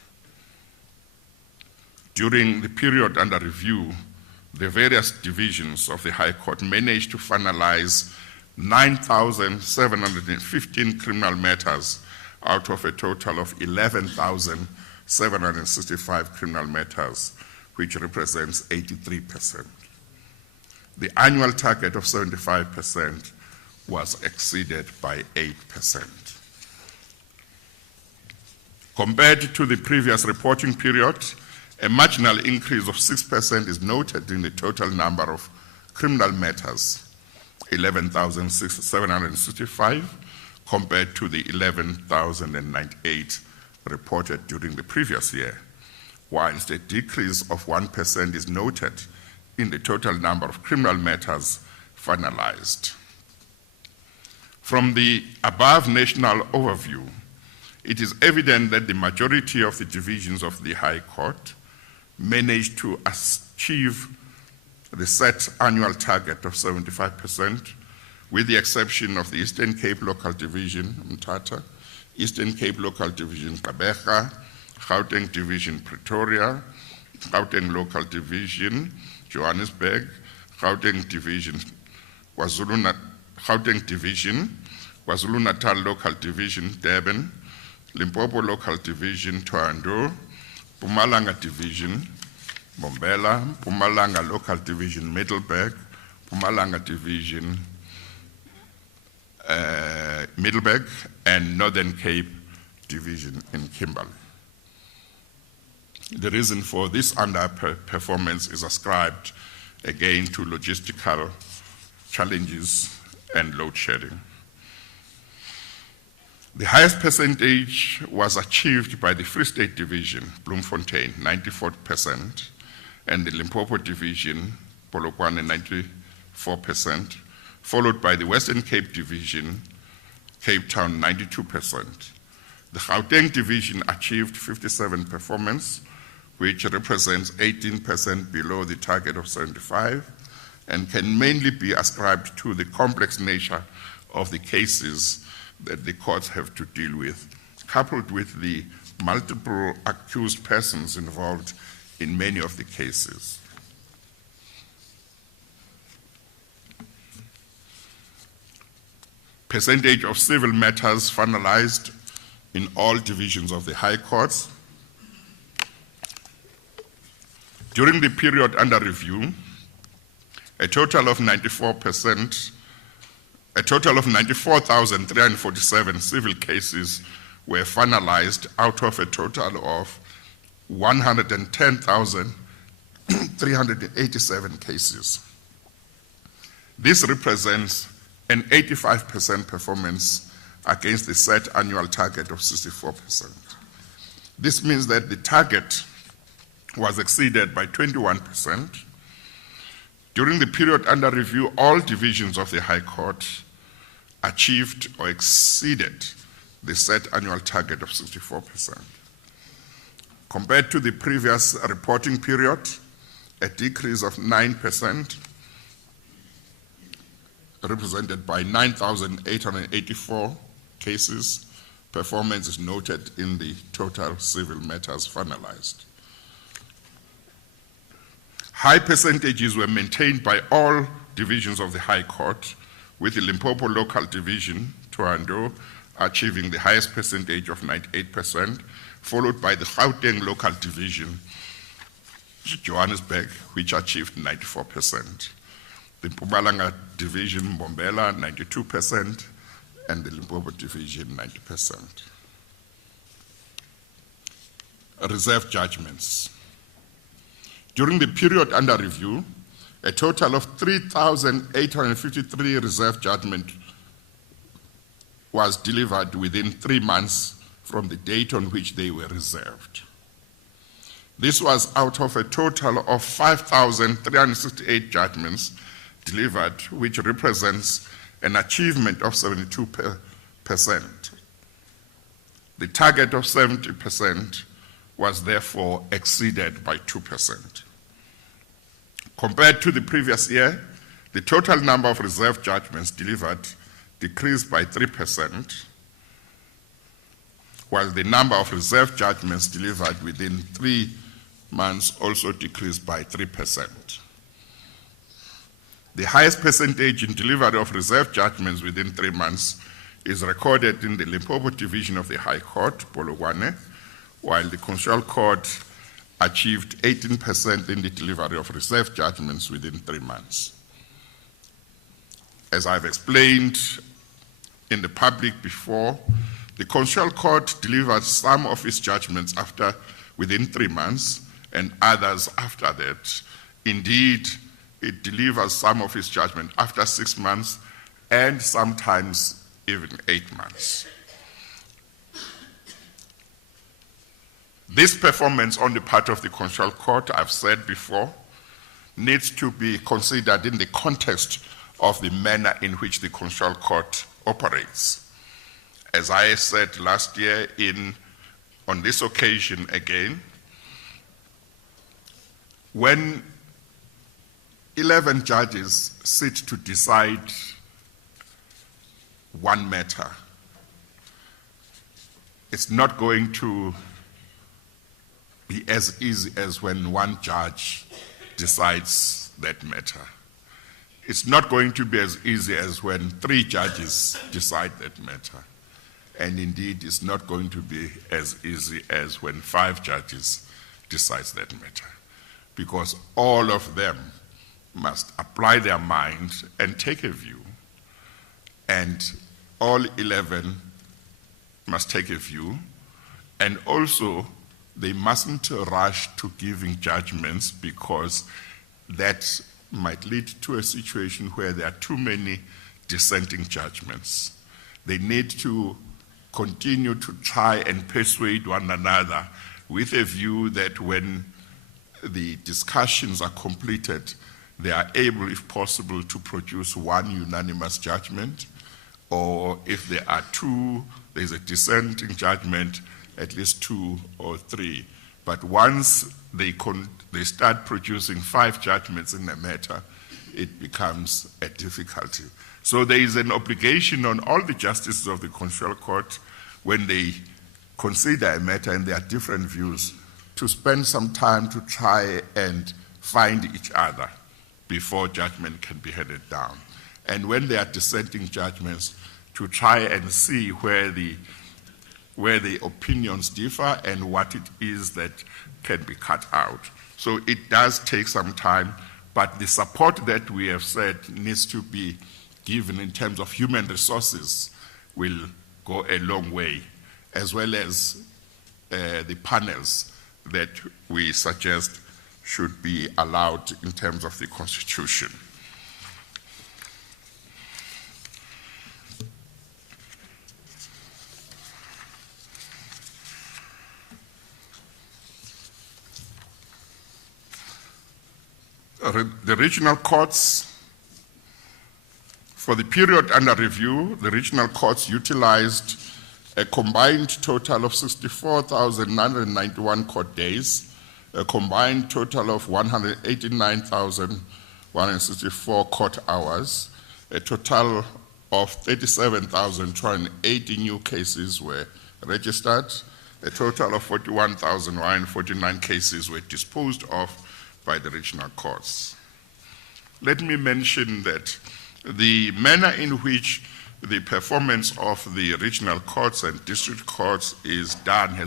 During the period under review, the various divisions of the High Court managed to finalize 9,715 criminal matters out of a total of 11,765 criminal matters, which represents 83%. The annual target of 75% was exceeded by 8%. Compared to the previous reporting period, a marginal increase of 6% is noted in the total number of criminal matters, 11,765, compared to the 11,098 reported during the previous year, whilst a decrease of 1% is noted in the total number of criminal matters finalized. From the above national overview, it is evident that the majority of the divisions of the High Court managed to achieve the set annual target of 75%, with the exception of the Eastern Cape Local Division, Mthatha, Eastern Cape Local Division, Gqeberha, Gauteng Division, Pretoria, Gauteng Local Division, Johannesburg, Gauteng Division, KwaZulu-Natal Local Division, Durban, Limpopo Local Division, Thohoyandou, Mpumalanga Division, Mbombela, Mpumalanga Local Division, Middelburg, Mpumalanga Division, Middelburg, and Northern Cape Division in Kimberley. The reason for this underperformance is ascribed again to logistical challenges and load shedding. The highest percentage was achieved by the Free State Division, Bloemfontein, 94%, and the Limpopo Division, Polokwane, 94%, followed by the Western Cape Division, Cape Town, 92%. The Gauteng Division achieved 57% performance, which represents 18% below the target of 75%, and can mainly be ascribed to the complex nature of the cases that the courts have to deal with, coupled with the multiple accused persons involved in many of the cases. Percentage of civil matters finalized in all divisions of the High Courts. During the period under review, a total of 94,347 civil cases were finalized out of a total of 110,387 cases. This represents an 85% performance against the set annual target of 64%. This means that the target was exceeded by 21%. During the period under review, all divisions of the High Court achieved or exceeded the set annual target of 64%. Compared to the previous reporting period, a decrease of 9%, represented by 9,884 cases. Performance is noted in the total civil matters finalized. High percentages were maintained by all divisions of the High Court, with the Limpopo Local Division, Thohoyandou, achieving the highest percentage of 98%, followed by the Gauteng Local Division, Johannesburg, which achieved 94%. The Mpumalanga Division, Mbombela, 92%, and the Limpopo Division, 90%. Reserve judgments. During the period under review, a total of 3,853 reserve judgments was delivered within 3 months from the date on which they were reserved. This was out of a total of 5,368 judgments delivered, which represents an achievement of 72%. The target of 70% was therefore exceeded by 2%. Compared to the previous year, the total number of reserve judgments delivered decreased by 3%, while the number of reserve judgments delivered within 3 months also decreased by 3%. The highest percentage in delivery of reserve judgments within 3 months is recorded in the Limpopo Division of the High Court, Polokwane, while the Constitutional Court achieved 18% in the delivery of reserved judgments within 3 months. As I've explained in the public before, the Constitutional Court delivers some of its judgments within 3 months and others after that. Indeed, it delivers some of its judgment after 6 months and sometimes even 8 months. This performance on the part of the Constitutional Court, I've said before, needs to be considered in the context of the manner in which the Constitutional Court operates. As I said last year, on this occasion again, when 11 judges sit to decide one matter, it's not going to be as easy as when one judge decides that matter. It's not going to be as easy as when 3 judges decide that matter. And indeed, it's not going to be as easy as when 5 judges decide that matter. Because all of them must apply their mind and take a view. And all 11 must take a view. And also, they mustn't rush to giving judgments, because that might lead to a situation where there are too many dissenting judgments. They need to continue to try and persuade one another with a view that when the discussions are completed, they are able, if possible, to produce one unanimous judgment, or if there are 2, there's a dissenting judgment, at least 2 or 3. But once they start producing 5 judgments in a matter, it becomes a difficulty. So there is an obligation on all the justices of the Constitutional Court, when they consider a matter and there are different views, to spend some time to try and find each other before judgment can be handed down. And when there are dissenting judgments, to try and see where the opinions differ and what it is that can be cut out. So it does take some time, but the support that we have said needs to be given in terms of human resources will go a long way, as well as the panels that we suggest should be allowed in terms of the Constitution. The regional courts, for the period under review, the regional courts utilized a combined total of 64,991 court days, a combined total of 189,164 court hours, a total of 37,280 new cases were registered, a total of 41,149 cases were disposed of by the regional courts. Let me mention that the manner in which the performance of the regional courts and district courts has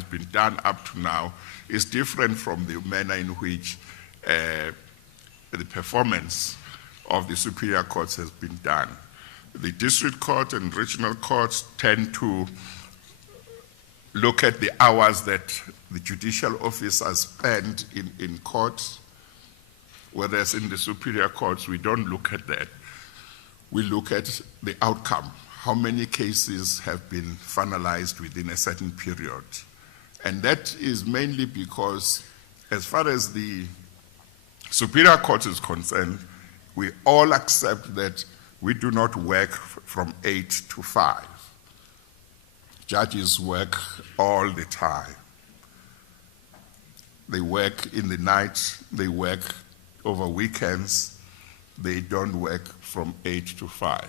been done up to now, is different from the manner in which the performance of the superior courts has been done. The district court and regional courts tend to look at the hours that the judicial officers spend in court, whereas in the superior courts, we don't look at that. We look at the outcome. How many cases have been finalized within a certain period? And that is mainly because, as far as the superior court is concerned, we all accept that we do not work from 8 to 5. Judges work all the time. They work in the night, they work over weekends, they don't work from 8 to 5.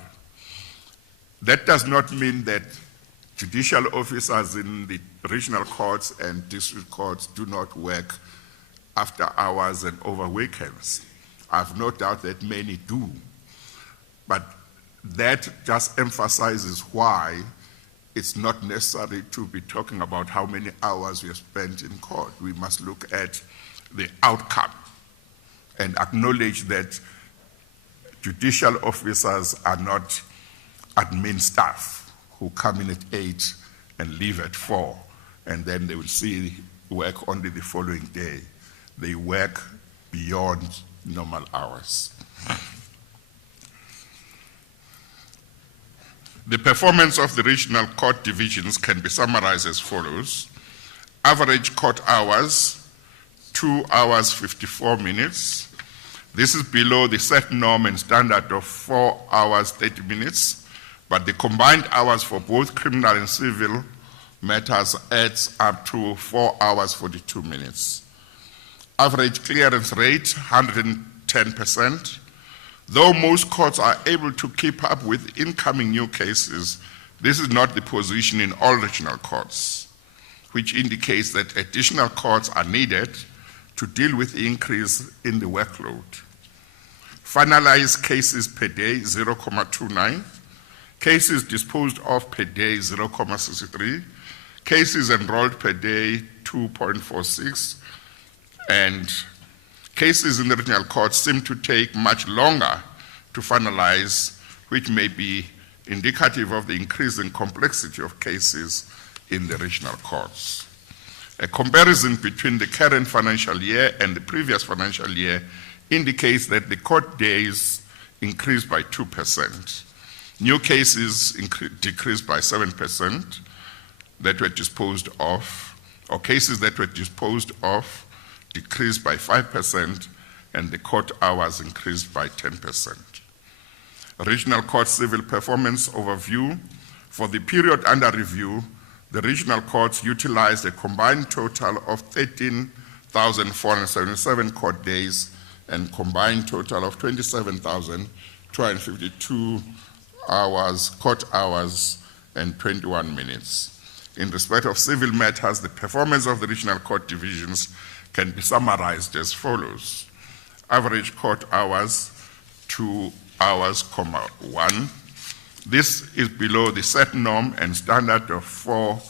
That does not mean that judicial officers in the regional courts and district courts do not work after hours and over weekends. I have no doubt that many do. But that just emphasizes why it's not necessary to be talking about how many hours we have spent in court. We must look at the outcome and acknowledge that judicial officers are not admin staff who come in at 8 and leave at 4, and then they will see work only the following day. They work beyond normal hours. The performance of the regional court divisions can be summarized as follows. Average court hours, 2 hours 54 minutes. This is below the set norm and standard of 4 hours 30 minutes, but the combined hours for both criminal and civil matters adds up to 4 hours 42 minutes. Average clearance rate, 110%. Though most courts are able to keep up with incoming new cases, this is not the position in all regional courts, which indicates that additional courts are needed to deal with the increase in the workload. Finalized cases per day, 0.29. Cases disposed of per day, 0.63. Cases enrolled per day, 2.46. And cases in the regional courts seem to take much longer to finalize, which may be indicative of the increasing complexity of cases in the regional courts. A comparison between the current financial year and the previous financial year indicates that the court days increased by 2%. New cases decreased by 7% that were disposed of, or cases that were disposed of decreased by 5%, and the court hours increased by 10%. Regional Court Civil Performance Overview. For the period under review, the regional courts utilized a combined total of 13,477 court days and combined total of 27,252 hours, court hours, and 21 minutes. In respect of civil matters, the performance of the regional court divisions can be summarized as follows. Average court hours, 2 hours, 1. This is below the set norm and standard of 4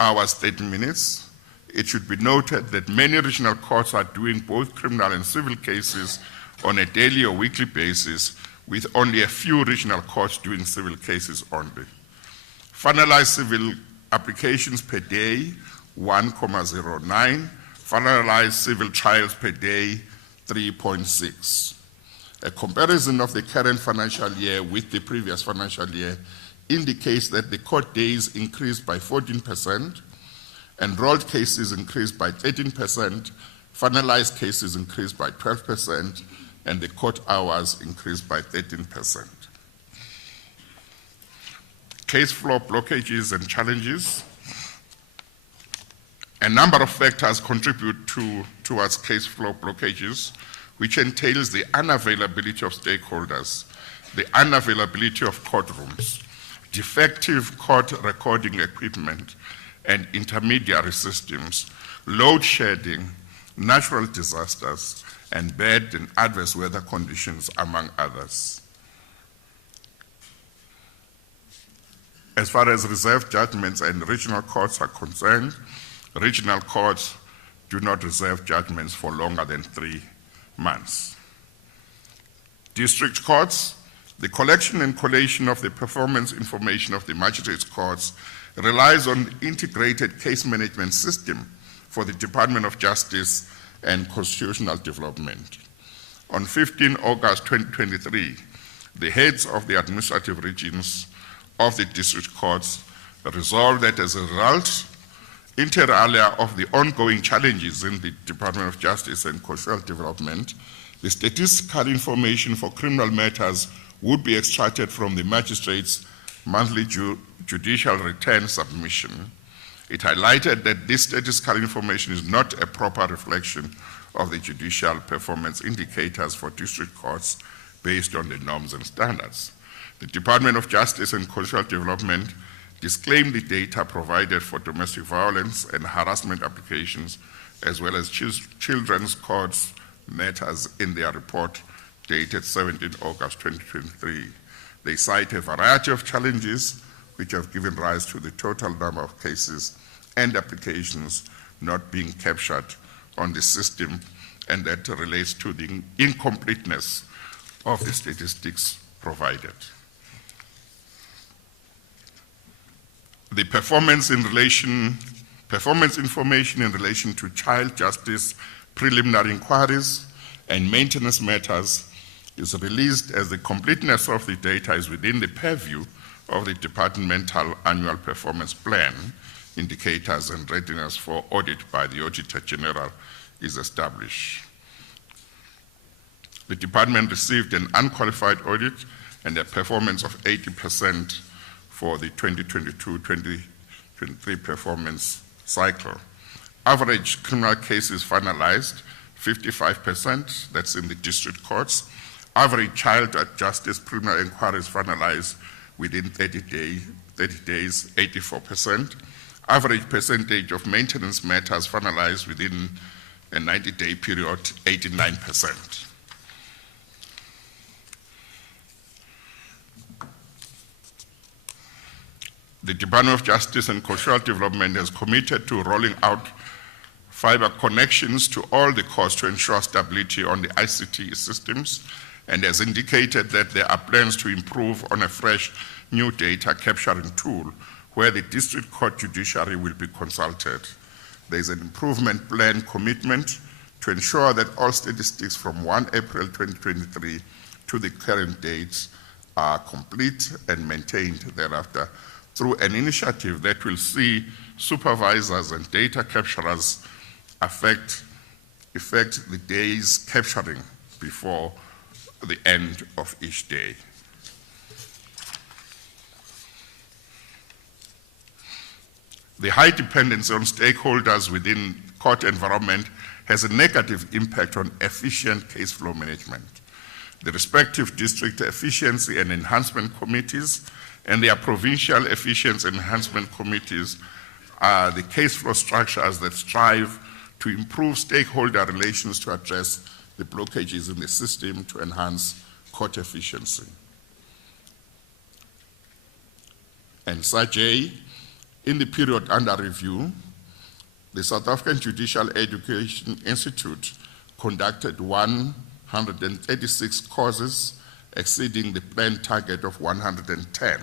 hours, 30 minutes. It should be noted that many regional courts are doing both criminal and civil cases on a daily or weekly basis, with only a few regional courts doing civil cases only. Finalized civil applications per day, 1.09. Finalized civil trials per day, 3.6. A comparison of the current financial year with the previous financial year indicates that the court days increased by 14%, enrolled cases increased by 13%, finalized cases increased by 12%, and the court hours increased by 13%. Case flow blockages and challenges. A number of factors contribute towards case flow blockages, which entails the unavailability of stakeholders, the unavailability of courtrooms, defective court recording equipment and intermediary systems, load shedding, natural disasters, and bad and adverse weather conditions, among others. As far as reserved judgments and regional courts are concerned, regional courts do not reserve judgments for longer than 3 months. District courts, the collection and collation of the performance information of the magistrates' courts relies on the integrated case management system for the Department of Justice and Constitutional Development. On 15 August 2023, the heads of the administrative regions of the district courts resolved that as a result, inter alia of the ongoing challenges in the Department of Justice and Constitutional Development, the statistical information for criminal matters would be extracted from the magistrate's monthly judicial return submission. It highlighted that this statistical information is not a proper reflection of the judicial performance indicators for district courts based on the norms and standards. The Department of Justice and Constitutional Development disclaimed the data provided for domestic violence and harassment applications, as well as children's courts matters in their report dated 17 August 2023. They cite a variety of challenges which have given rise to the total number of cases and applications not being captured on the system, and that relates to the incompleteness of the statistics provided. The performance information in relation to child justice, preliminary inquiries, and maintenance matters is released as the completeness of the data is within the purview of the departmental annual performance plan. Indicators and readiness for audit by the Auditor General is established. The department received an unqualified audit and a performance of 80% for the 2022-2023 performance cycle. Average criminal cases finalized, 55%, that's in the district courts. Average child justice preliminary inquiries finalized within 30 days, 84%. Average percentage of maintenance matters finalized within a 90-day period, 89%. The Department of Justice and Cultural Development has committed to rolling out fiber connections to all the courts to ensure stability on the ICT systems, and has indicated that there are plans to improve on a fresh new data capturing tool where the district court judiciary will be consulted. There is an improvement plan commitment to ensure that all statistics from 1 April 2023 to the current dates are complete and maintained thereafter through an initiative that will see supervisors and data capturers affect the days capturing before the end of each day. The high dependency on stakeholders within court environment has a negative impact on efficient case flow management. The respective district efficiency and enhancement committees and their provincial efficiency enhancement committees are the case flow structures that strive to improve stakeholder relations to address the blockages in the system to enhance court efficiency. And SAJ, in the period under review, the South African Judicial Education Institute conducted 136 courses, exceeding the planned target of 110.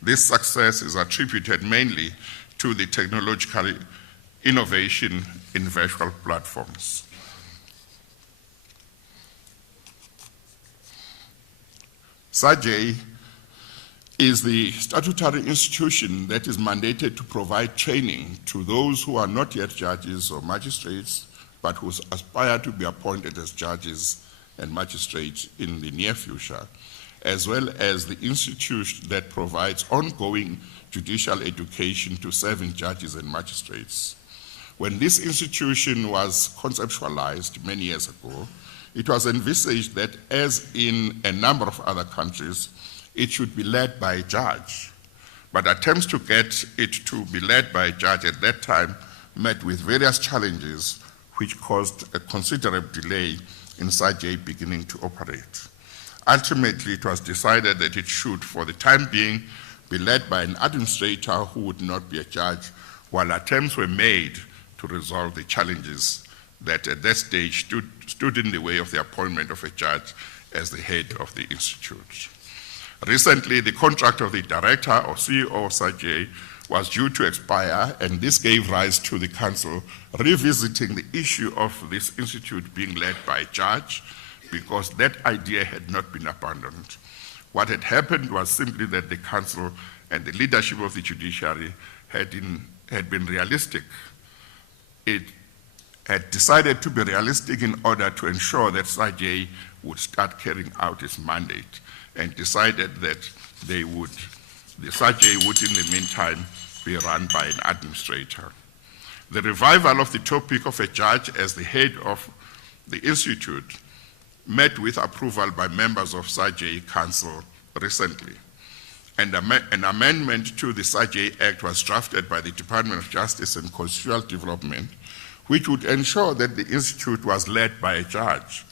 This success is attributed mainly to the technological innovation in virtual platforms. SAJ is the statutory institution that is mandated to provide training to those who are not yet judges or magistrates, but who aspire to be appointed as judges and magistrates in the near future, as well as the institute that provides ongoing judicial education to serving judges and magistrates. When this institution was conceptualized many years ago, it was envisaged that, as in a number of other countries, it should be led by a judge. But attempts to get it to be led by a judge at that time met with various challenges, which caused a considerable delay in SAJ beginning to operate. Ultimately, it was decided that it should, for the time being, be led by an administrator who would not be a judge, while attempts were made to resolve the challenges that at that stage stood in the way of the appointment of a judge as the head of the institute. Recently, the contract of the director or CEO of SAJ was due to expire, and this gave rise to the council revisiting the issue of this institute being led by a judge, because that idea had not been abandoned. What had happened was simply that the council and the leadership of the judiciary had been realistic. It had decided to be realistic in order to ensure that SAJ would start carrying out its mandate, and decided that the SAJ would in the meantime be run by an administrator. The revival of the topic of a judge as the head of the institute met with approval by members of SAJ Council recently. And an amendment to the SAJ Act was drafted by the Department of Justice and Constitutional Development, which would ensure that the institute was led by a judge.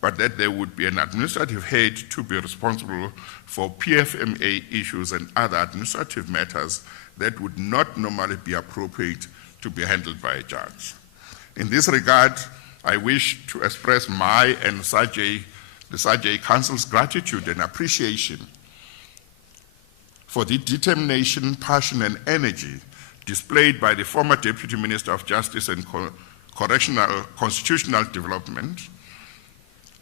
but that there would be an administrative head to be responsible for PFMA issues and other administrative matters that would not normally be appropriate to be handled by a judge. In this regard, I wish to express my and the SAJA Council's gratitude and appreciation for the determination, passion, and energy displayed by the former Deputy Minister of Justice and Constitutional Development,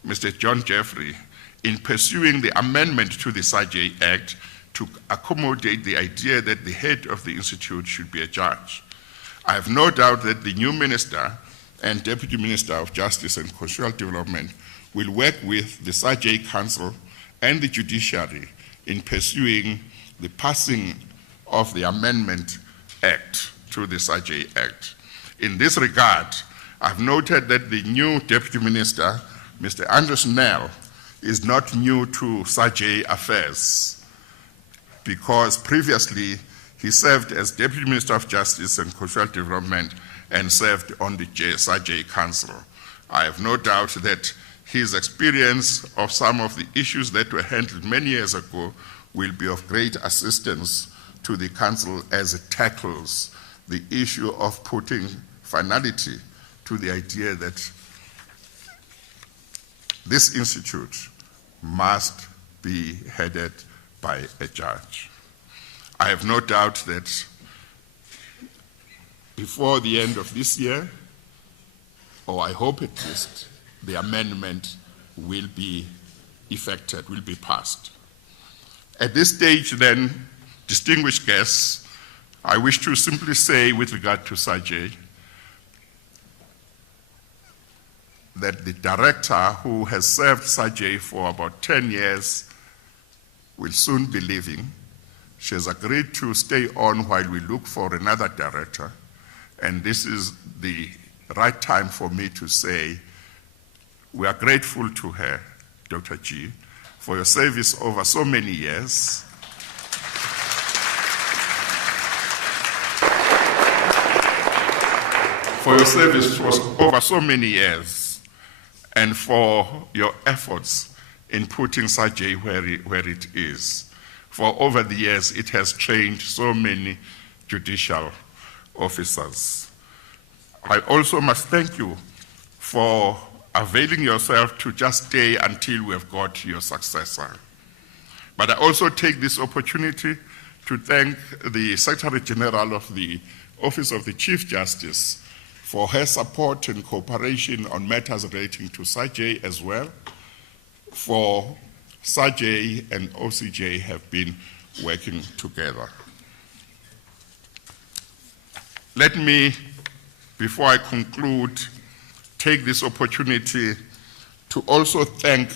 Mr. John Jeffrey, in pursuing the amendment to the SAJA Act to accommodate the idea that the head of the institute should be a judge. I have no doubt that the new Minister and Deputy Minister of Justice and Constitutional Development will work with the SAJA Council and the Judiciary in pursuing the passing of the Amendment Act to the SAJA Act. In this regard, I've noted that the new Deputy Minister, Mr. Andrew Snell, is not new to SAJA affairs because previously he served as Deputy Minister of Justice and Constitutional Development and served on the SAJA Council. I have no doubt that his experience of some of the issues that were handled many years ago will be of great assistance to the Council as it tackles the issue of putting finality to the idea that this institute must be headed by a judge. I have no doubt that before the end of this year, or I hope at least, the amendment will be effected, will be passed. At this stage then, distinguished guests, I wish to simply say with regard to SAJA that the director who has served SAJA for about 10 years will soon be leaving. She has agreed to stay on while we look for another director, and this is the right time for me to say we are grateful to her, Dr. G, for your service over so many years. For your service over so many years, and for your efforts in putting SAJA where it is. For over the years, it has trained so many judicial officers. I also must thank you for availing yourself to just stay until we have got your successor. But I also take this opportunity to thank the Secretary General of the Office of the Chief Justice for her support and cooperation on matters relating to SAJA as well. For SAJA and OCJ have been working together. Let me, before I conclude, take this opportunity to also thank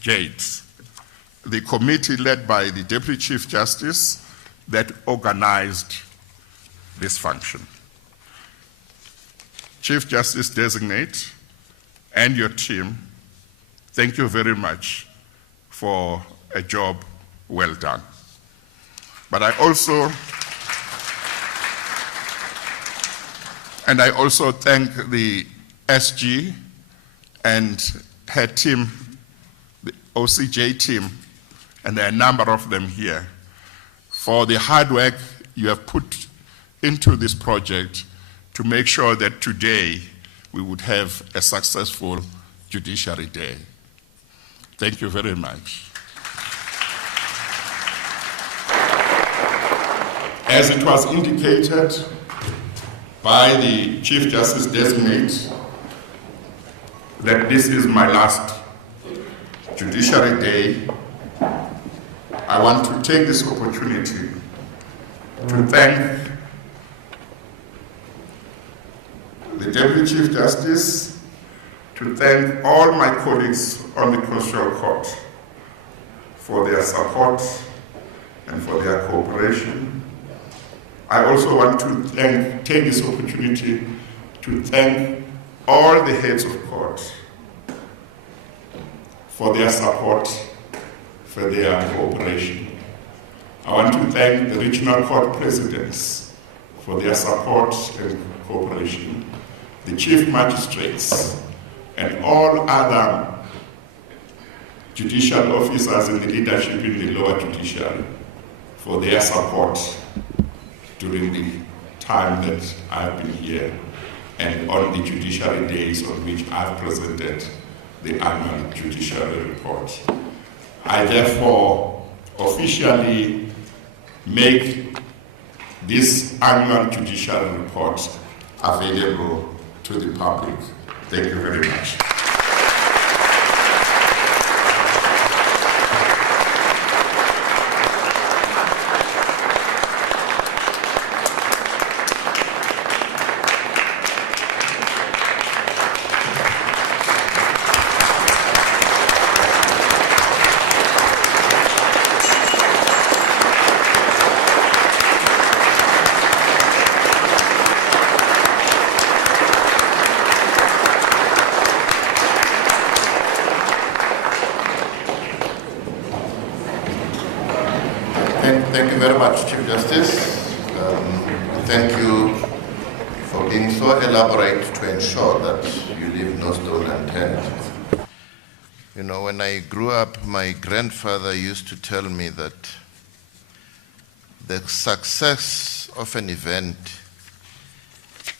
Jade, the committee led by the Deputy Chief Justice that organized this function. Chief Justice Designate and your team, thank you very much for a job well done. But I also thank the SG and her team, the OCJ team, and there are a number of them here, for the hard work you have put into this project to make sure that today we would have a successful Judiciary Day. Thank you very much. As it was indicated by the Chief Justice Designate, that this is my last Judiciary Day, I want to take this opportunity to thank the Deputy Chief Justice, to thank all my colleagues on the Constitutional Court for their support and for their cooperation. I also want to take this opportunity to thank all the heads of court for their support, for their cooperation. I want to thank the regional court presidents for their support and cooperation, the chief magistrates and all other judicial officers in the leadership in the lower judiciary for their support during the time that I've been here and on the judiciary days on which I've presented the annual judiciary report. I therefore officially make this annual judiciary report available to the public. Thank you very much. Thank you very much, Chief Justice. Thank you for being so elaborate to ensure that you leave no stone unturned. You know, when I grew up, my grandfather used to tell me that the success of an event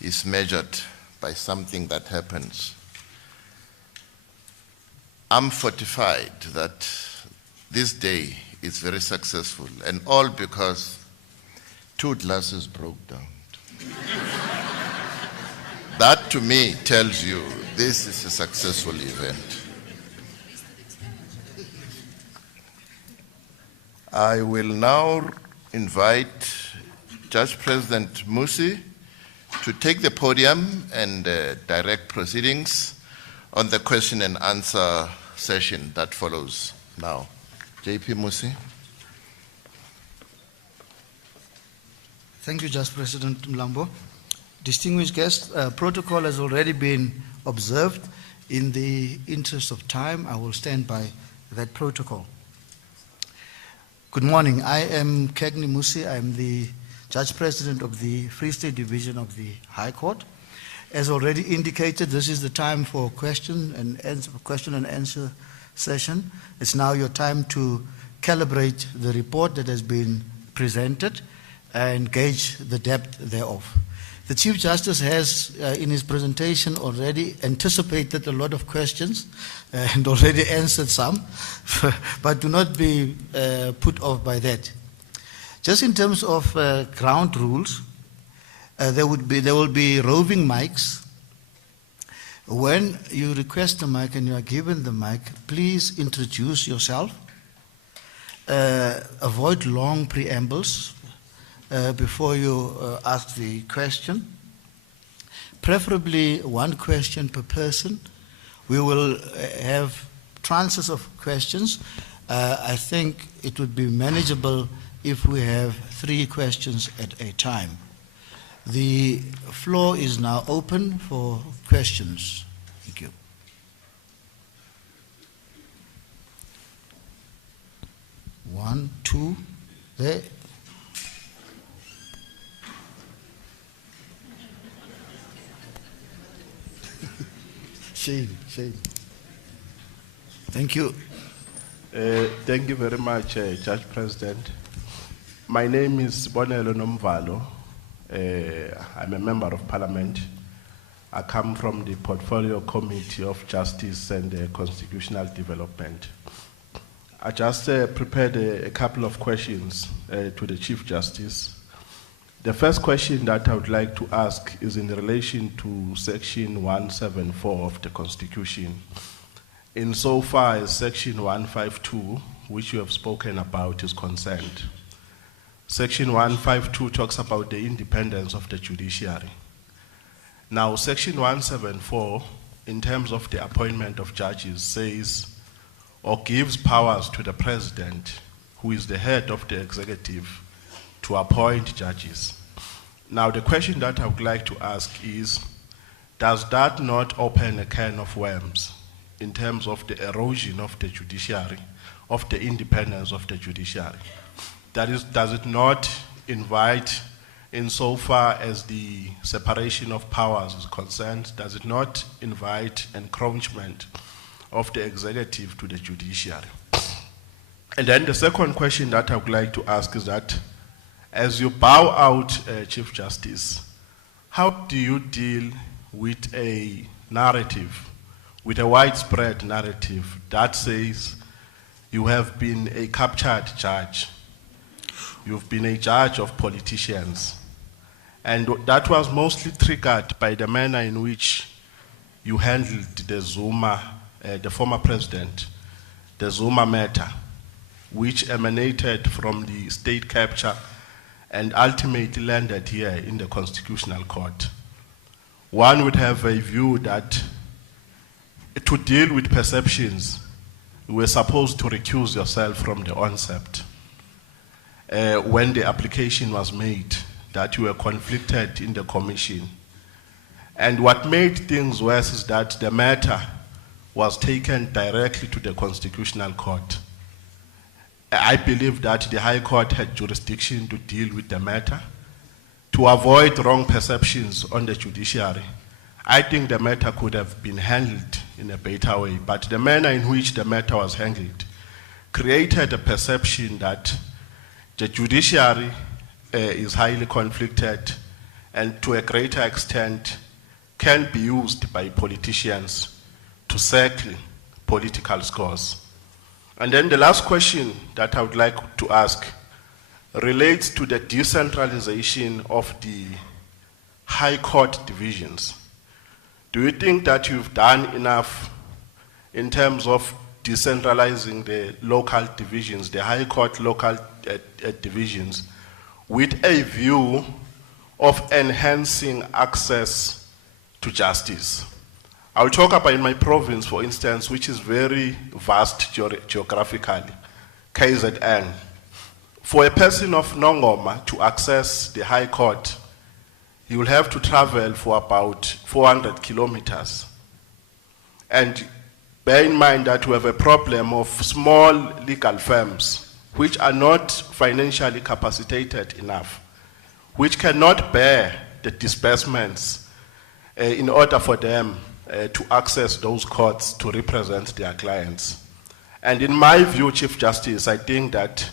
is measured by something that happens. I'm fortified that this day is very successful, and all because 2 glasses broke down. That to me tells you this is a successful event. I will now invite Judge President Musi to take the podium and direct proceedings on the question and answer session that follows now. JP Musi. Thank you, Judge President Mlambo. Distinguished guests, protocol has already been observed. In the interest of time, I will stand by that protocol. Good morning. I am Kegni Musi. I am the Judge President of the Free State Division of the High Court. As already indicated, this is the time for question and answer session. It's now your time to calibrate the report that has been presented and gauge the depth thereof. The Chief Justice has, in his presentation, already anticipated a lot of questions and already answered some, but do not be put off by that. Just in terms of ground rules, there will be roving mics. When you request a mic and you are given the mic, please introduce yourself. Avoid long preambles before you ask the question. Preferably 1 question per person. We will have tranches of questions. I think it would be manageable if we have 3 questions at a time. The floor is now open for questions. Thank you. One, 2, there. Shame. Thank you. Thank you very much, Judge President. My name is Bonelo Nomvalo. I'm a member of Parliament. I come from the Portfolio Committee of Justice and Constitutional Development. I just prepared a couple of questions to the Chief Justice. The first question that I would like to ask is in relation to Section 174 of the Constitution. Insofar as Section 152, which you have spoken about, is concerned. Section 152 talks about the independence of the judiciary. Now, Section 174, in terms of the appointment of judges, says or gives powers to the president, who is the head of the executive, to appoint judges. Now, the question that I would like to ask is, does that not open a can of worms in terms of the erosion of the judiciary, of the independence of the judiciary? That is, does it not invite insofar as the separation of powers is concerned? Does it not invite encroachment of the executive to the judiciary? And then the second question that I would like to ask is that, as you bow out, Chief Justice, how do you deal with a narrative, with a widespread narrative that says you have been a captured judge, you've been a judge of politicians, and that was mostly triggered by the manner in which you handled the Zuma, the former president, the Zuma matter, which emanated from the state capture and ultimately landed here in the Constitutional Court. One would have a view that to deal with perceptions, you were supposed to recuse yourself from the onset when the application was made, that you were conflicted in the commission. And what made things worse is that the matter was taken directly to the Constitutional Court. I believe that the High Court had jurisdiction to deal with the matter. To avoid wrong perceptions on the judiciary, I think the matter could have been handled in a better way, but the manner in which the matter was handled created a perception that the judiciary is highly conflicted and to a greater extent can be used by politicians to settle political scores. And then the last question that I would like to ask relates to the decentralization of the High Court divisions. Do you think that you've done enough in terms of decentralizing the local divisions, the High Court local divisions, with a view of enhancing access to justice? I'll talk about in my province, for instance, which is very vast geographically, KZN. For a person of Nongoma to access the High Court, he will have to travel for about 400 kilometers. And bear in mind that we have a problem of small legal firms which are not financially capacitated enough, which cannot bear the disbursements in order for them to access those courts to represent their clients. And in my view, Chief Justice, I think that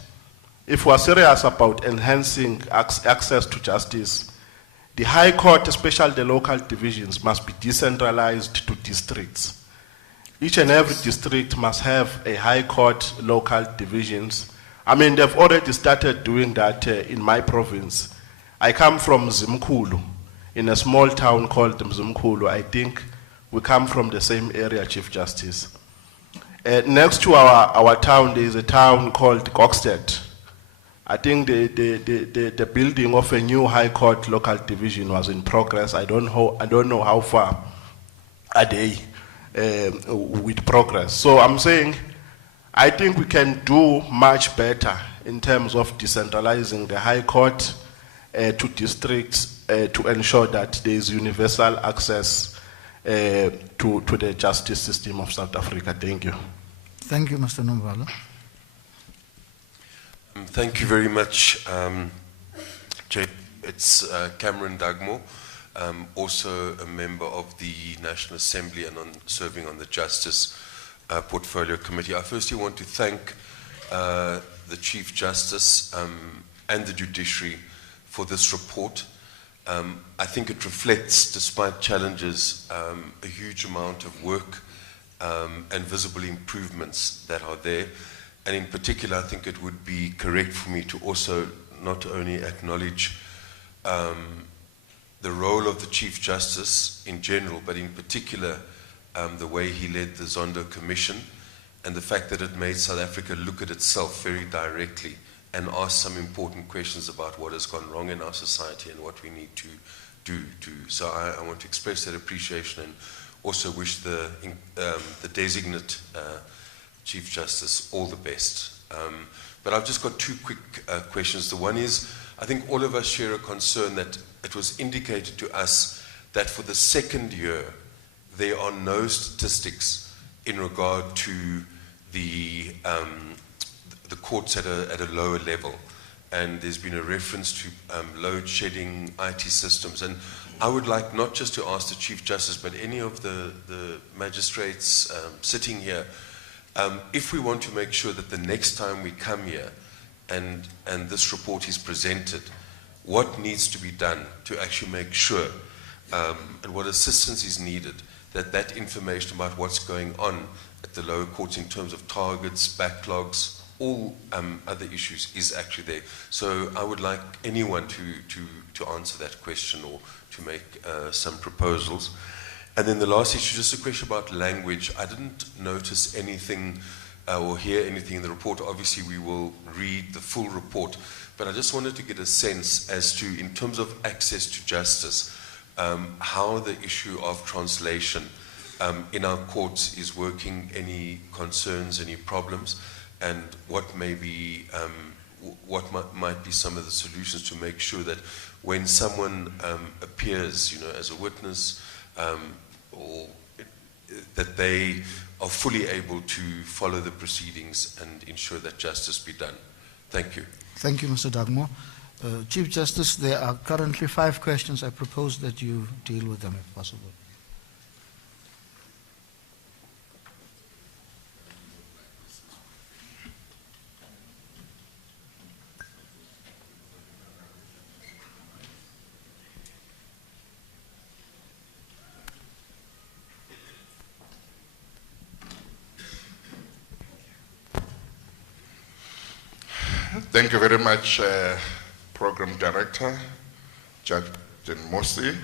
if we're serious about enhancing access to justice, the High Court, especially the local divisions, must be decentralized to districts. Each and every district must have a High Court local divisions. I mean, they've already started doing that in my province. I come from Zimkulu, in a small town called Zimkulu. I think we come from the same area, Chief Justice. Next to our town, there is a town called Gokstead. I think the building of a new High Court local division was in progress. I don't know how far are they with progress. So I'm saying, I think we can do much better in terms of decentralizing the High Court to districts to ensure that there is universal access to the justice system of South Africa. Thank you. Thank you, Mr. Nomvalo. Thank you very much, Jay. It's Cameron Dugmore, also a member of the National Assembly and serving on the Justice Portfolio Committee. I firstly want to thank the Chief Justice and the Judiciary for this report. I think it reflects, despite challenges, a huge amount of work and visible improvements that are there. And in particular, I think it would be correct for me to also not only acknowledge the role of the Chief Justice in general, but in particular the way he led the Zondo Commission and the fact that it made South Africa look at itself very directly and ask some important questions about what has gone wrong in our society and what we need to do. So I want to express that appreciation and also wish the designate Chief Justice all the best. But I've just got two quick questions. The one is, I think all of us share a concern that it was indicated to us that for the second year, there are no statistics in regard to the courts at a lower level. and there's been a reference to load shedding IT systems. And I would like not just to ask the Chief Justice, but any of the magistrates sitting here, if we want to make sure that the next time we come here and this report is presented, what needs to be done to actually make sure and what assistance is needed, that information about what's going on at the lower courts in terms of targets, backlogs, all other issues is actually there. So I would like anyone to answer that question or to make some proposals. And then the last issue, just a question about language. I didn't notice anything or hear anything in the report. Obviously, we will read the full report, but I just wanted to get a sense as to, in terms of access to justice, how the issue of translation in our courts is working, any concerns, any problems, and what may be, might be some of the solutions to make sure that when someone appears, as a witness, or that they are fully able to follow the proceedings and ensure that justice be done. Thank you. Thank you, Mr. Dagmo. Chief Justice, there are currently 5 questions. I propose that you deal with them if possible. Thank you very much, Program Director, Judge Mosi.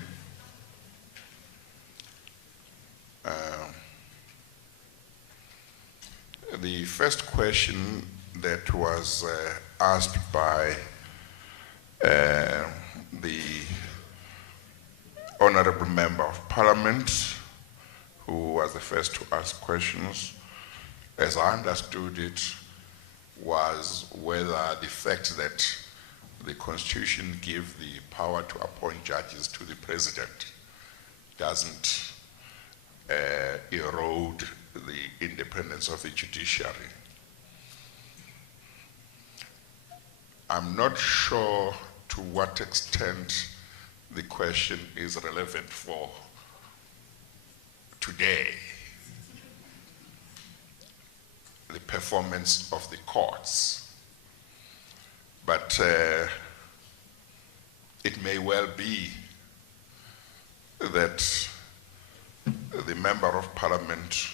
The first question that was asked by the Honorable Member of Parliament, who was the first to ask questions, as I understood it, was whether the fact that the Constitution gives the power to appoint judges to the President doesn't erode the independence of the judiciary. I'm not sure to what extent the question is relevant for today, the performance of the courts. But it may well be that the Member of Parliament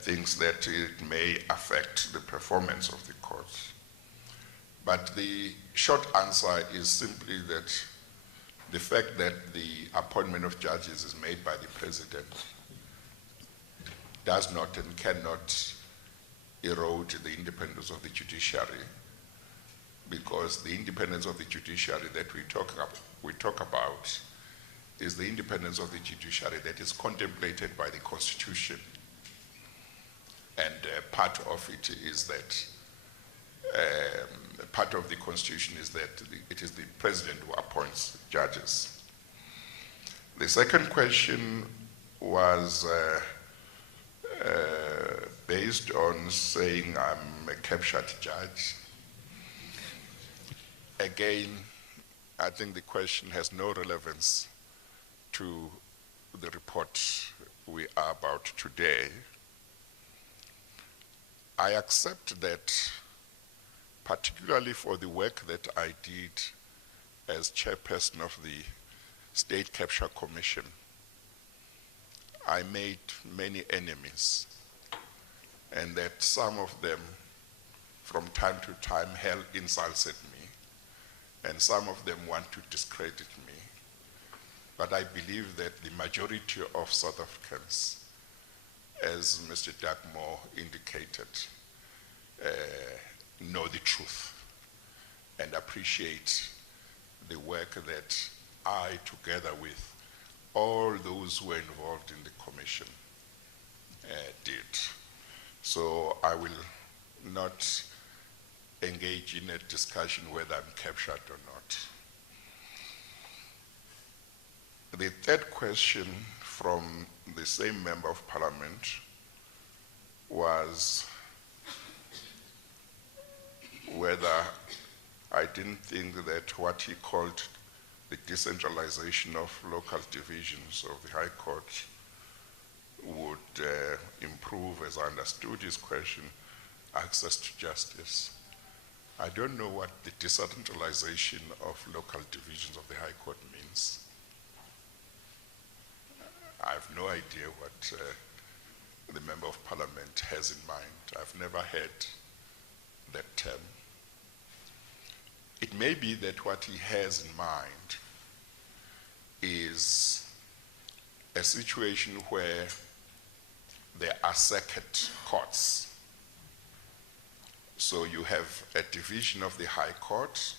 thinks that it may affect the performance of the courts. But the short answer is simply that the fact that the appointment of judges is made by the President does not and cannot erode the independence of the judiciary, because the independence of the judiciary that we talk about is the independence of the judiciary that is contemplated by the Constitution. And part of it is that, part of the Constitution is that it is the President who appoints judges. The second question was based on saying I'm a captured judge. Again, I think the question has no relevance to the report we are about today. I accept that, particularly for the work that I did as chairperson of the State Capture Commission, I made many enemies, and that some of them from time to time hurl insults at me, and some of them want to discredit me. But I believe that the majority of South Africans, as Mr. Dagmo indicated, know the truth and appreciate the work that I, together with all those who were involved in the commission, did. So I will not engage in a discussion whether I'm captured or not. The third question from the same Member of Parliament was whether I didn't think that what he called the decentralization of local divisions of the High Court would improve, as I understood his question, access to justice. I don't know what the decentralization of local divisions of the High Court means. I have no idea what the Member of Parliament has in mind. I've never heard that term. It may be that what he has in mind is a situation where there are circuit courts. So you have a division of the High Court,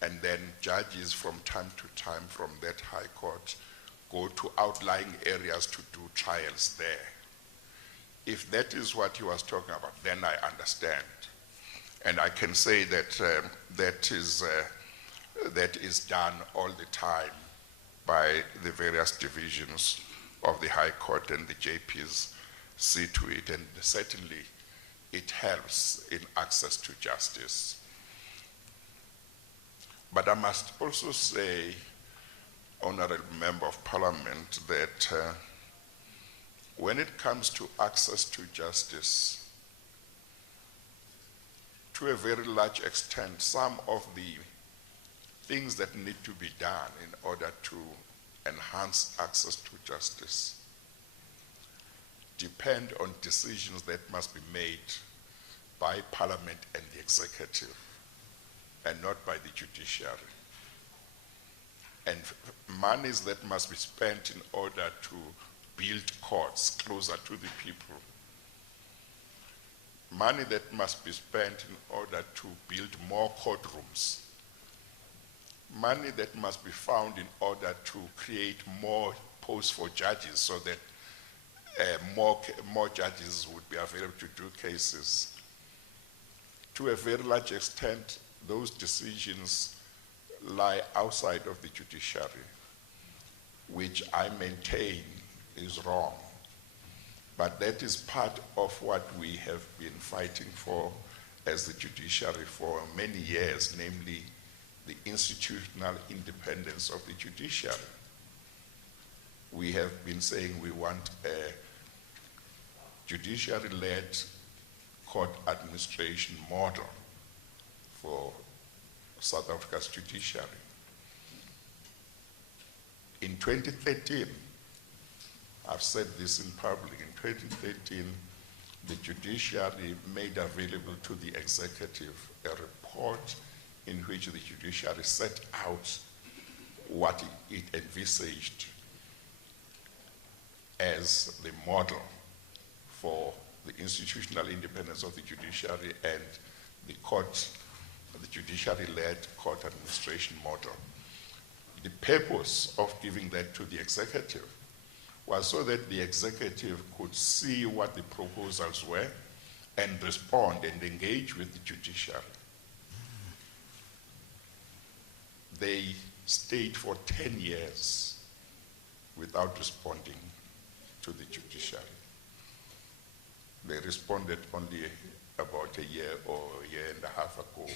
and then judges from time to time from that High Court go to outlying areas to do trials there. If that is what he was talking about, then I understand. And I can say that that is done all the time by the various divisions of the High Court, and the JPs see to it, and certainly it helps in access to justice. But I must also say, Honorable Member of Parliament, that when it comes to access to justice, to a very large extent, some of the things that need to be done in order to enhance access to justice depend on decisions that must be made by Parliament and the executive, and not by the judiciary. And monies that must be spent in order to build courts closer to the people, money that must be spent in order to build more courtrooms, money that must be found in order to create more posts for judges so that more judges would be available to do cases. To a very large extent, those decisions lie outside of the judiciary, which I maintain is wrong. But that is part of what we have been fighting for as the judiciary for many years, namely the institutional independence of the judiciary. We have been saying we want a judiciary-led court administration model for South Africa's judiciary. In 2013, I've said this in public, in 2013, the judiciary made available to the executive a report in which the judiciary set out what it envisaged as the model for the institutional independence of the judiciary and the judiciary-led court administration model. The purpose of giving that to the executive was so that the executive could see what the proposals were and respond and engage with the judiciary. They stayed for 10 years without responding to the judiciary. They responded only about a year or a year and a half ago.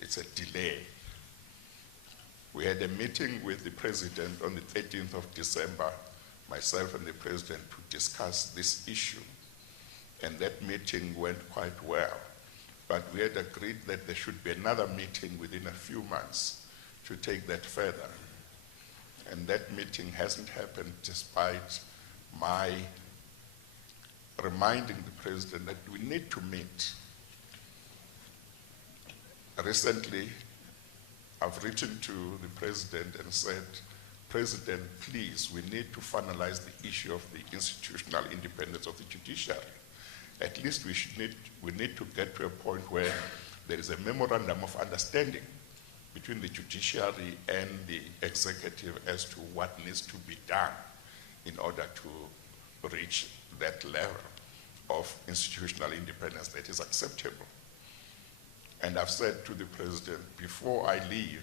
It's a delay. We had a meeting with the president on the 13th of December, myself and the president, to discuss this issue. And that meeting went quite well. But we had agreed that there should be another meeting within a few months to take that further. And that meeting hasn't happened despite my reminding the president that we need to meet. Recently, I've written to the president and said, President, please, we need to finalize the issue of the institutional independence of the judiciary. At least we need to get to a point where there is a memorandum of understanding between the judiciary and the executive as to what needs to be done in order to reach that level of institutional independence that is acceptable. And I've said to the president, before I leave,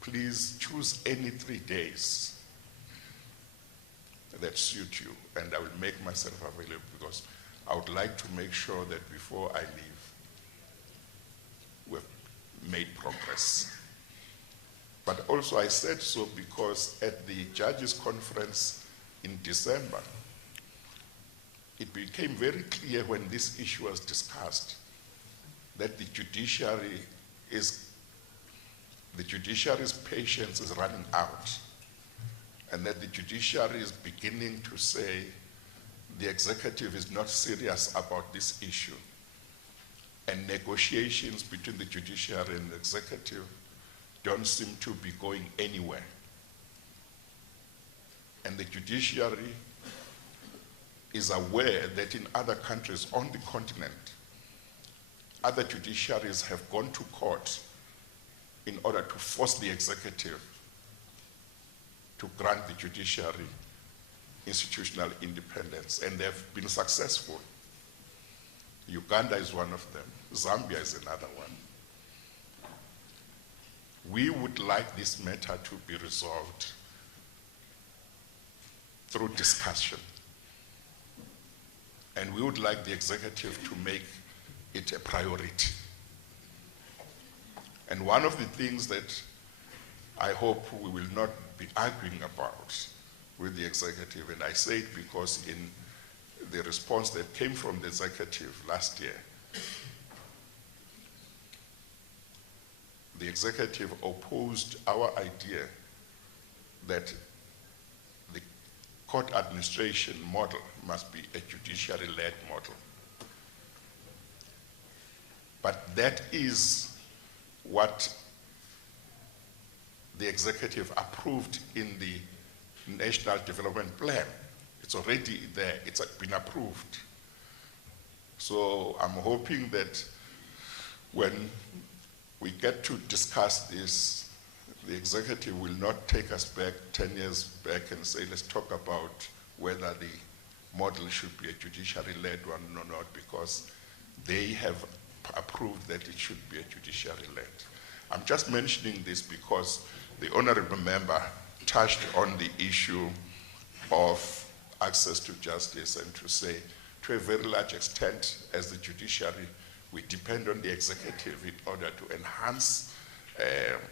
please choose any 3 days that suit you, and I will make myself available, because I would like to make sure that before I leave, made progress. But also I said so because at the judges' conference in December, it became very clear when this issue was discussed that the judiciary's patience is running out, and that the judiciary is beginning to say the executive is not serious about this issue, and negotiations between the judiciary and the executive don't seem to be going anywhere. And the judiciary is aware that in other countries on the continent, other judiciaries have gone to court in order to force the executive to grant the judiciary institutional independence, and they've been successful. Uganda is one of them. Zambia is another one. We would like this matter to be resolved through discussion. And we would like the executive to make it a priority. And one of the things that I hope we will not be arguing about with the executive, and I say it because in the response that came from the executive last year, the executive opposed our idea that the court administration model must be a judiciary-led model. But that is what the executive approved in the National Development Plan. It's already there, it's been approved. So I'm hoping that when we get to discuss this, the executive will not take us back 10 years back and say, let's talk about whether the model should be a judiciary-led one or not, because they have approved that it should be a judiciary-led. I'm just mentioning this because the honorable member touched on the issue of access to justice, and to say, to a very large extent, as the judiciary, we depend on the executive in order to enhance